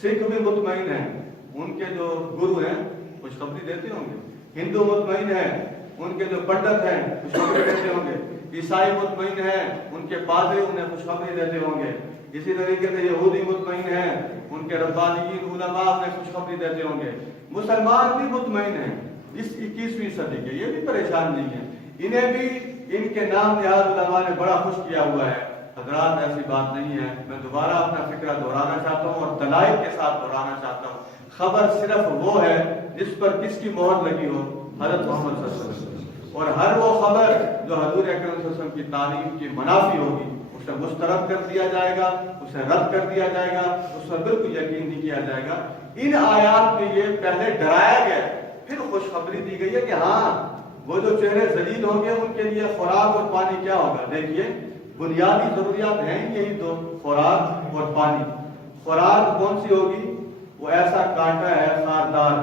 سکھ بھی مطمئن ہیں, ان کے جو گرو ہیں خوشخبری دیتے ہوں گے. ہندو مطمئن ہیں, ان کے جو پنڈت ہیں خوشخبری دیتے ہوں گے. عیسائی مطمئن ہیں, ان کے پادری انہیں خوشخبری دیتے ہوں گے. اسی طریقے سے یہودی مطمئن ہیں, ان کے ربانیین علماء انہیں خوشخبری دیتے ہوں گے. مسلمان بھی مطمئن ہیں اس 21ویں صدی کے, یہ بھی پریشان نہیں ہیں, انہیں بھی ان کے نام نہاد علماء نے بڑا خوش کیا ہوا ہے. حضرات ایسی بات نہیں ہے. میں دوبارہ اپنا فکرہ دہرانا چاہتا ہوں اور دلائل کے ساتھ دہرانا چاہتا ہوں. خبر صرف وہ ہے جس پر کس کی مہر لگی ہو, حضرت محمد صلی اللہ علیہ وسلم. اور ہر وہ خبر جو حضور اکرم صلی اللہ علیہ وسلم کی تعلیم کی منافی ہوگی اسے مسترد کر دیا جائے گا, اسے رد کر دیا جائے گا, اس پر بالکل یقین نہیں کیا جائے گا. ان آیات میں یہ پہلے ڈرایا گیا, پھر خوشخبری دی گئی ہے کہ ہاں وہ جو چہرے ذلیل ہوں گے ان کے لیے خوراک اور پانی کیا ہوگا. دیکھیے بنیادی ضروریات ہیں یہی دو, خوراک اور پانی. خوراک کون سی ہوگی؟ وہ ایسا کانٹا ہے خاردار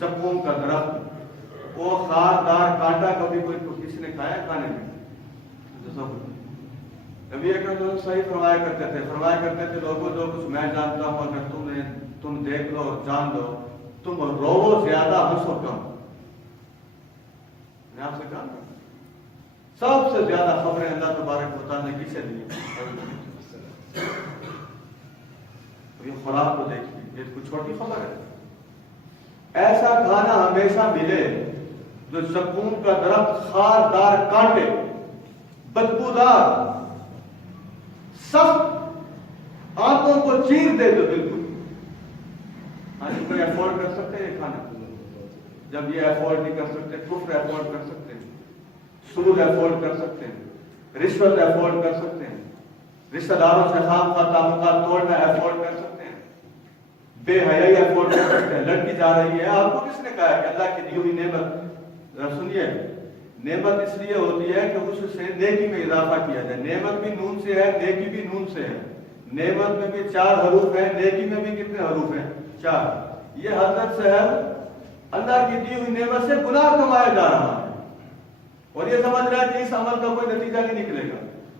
زقوم کا درخت, وہ خاردار کانٹا کبھی کوئی کسی نے کھایا کھانے میں؟ نبی اکرم صحیح فرمایا کرتے تھے لوگوں جو کچھ میں جانتا ہوں اگر تم دیکھ لو اور جان لو, تم رو زیادہ ہنسو کم. میں آپ سے کہا سب سے زیادہ خبریں اللہ تبارک و تعالیٰ نے کسے دی؟ یہ خوراک کو دیکھیے, یہ کوئی چھوٹی خبر ہے. ایسا کھانا ہمیشہ ملے جو زقوم کا درخت خاردار کانٹے بدبودار سخت آنکھوں کو چیر دے دو بالکل. آج کوئی افورڈ کر سکتے ہیں یہ کھانا؟ جب یہ افورڈ نہیں کر سکتے, کفر افورڈ کر سکتے ہیں, سود افورڈ کر سکتے ہیں, رشوت افورڈ کر سکتے ہیں, رشتہ داروں سے خام خواہ تعلقات توڑنا افورڈ کر سکتے ہیں, بے حیائی افورڈ کر سکتے ہیں. لڑکی جا رہی ہے, آپ کو کس نے کہا ہے کہ اللہ کی دی ہوئی نعمت, سنیے نعمت اس لیے ہوتی ہے کہ اس سے نیکی میں اضافہ کیا جائے. نعمت بھی نون سے ہے, نیکی بھی نون سے ہے. نعمت میں بھی 4 حروف ہیں, نیکی میں بھی کتنے حروف ہیں؟ 4. یہ حضرت صاحب اللہ کی دی ہوئی نعمت سے گناہ کمایا جا رہا ہے اور یہ سمجھ رہا ہے کہ اس عمل کا کوئی نتیجہ نہیں نکلے گا.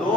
2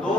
2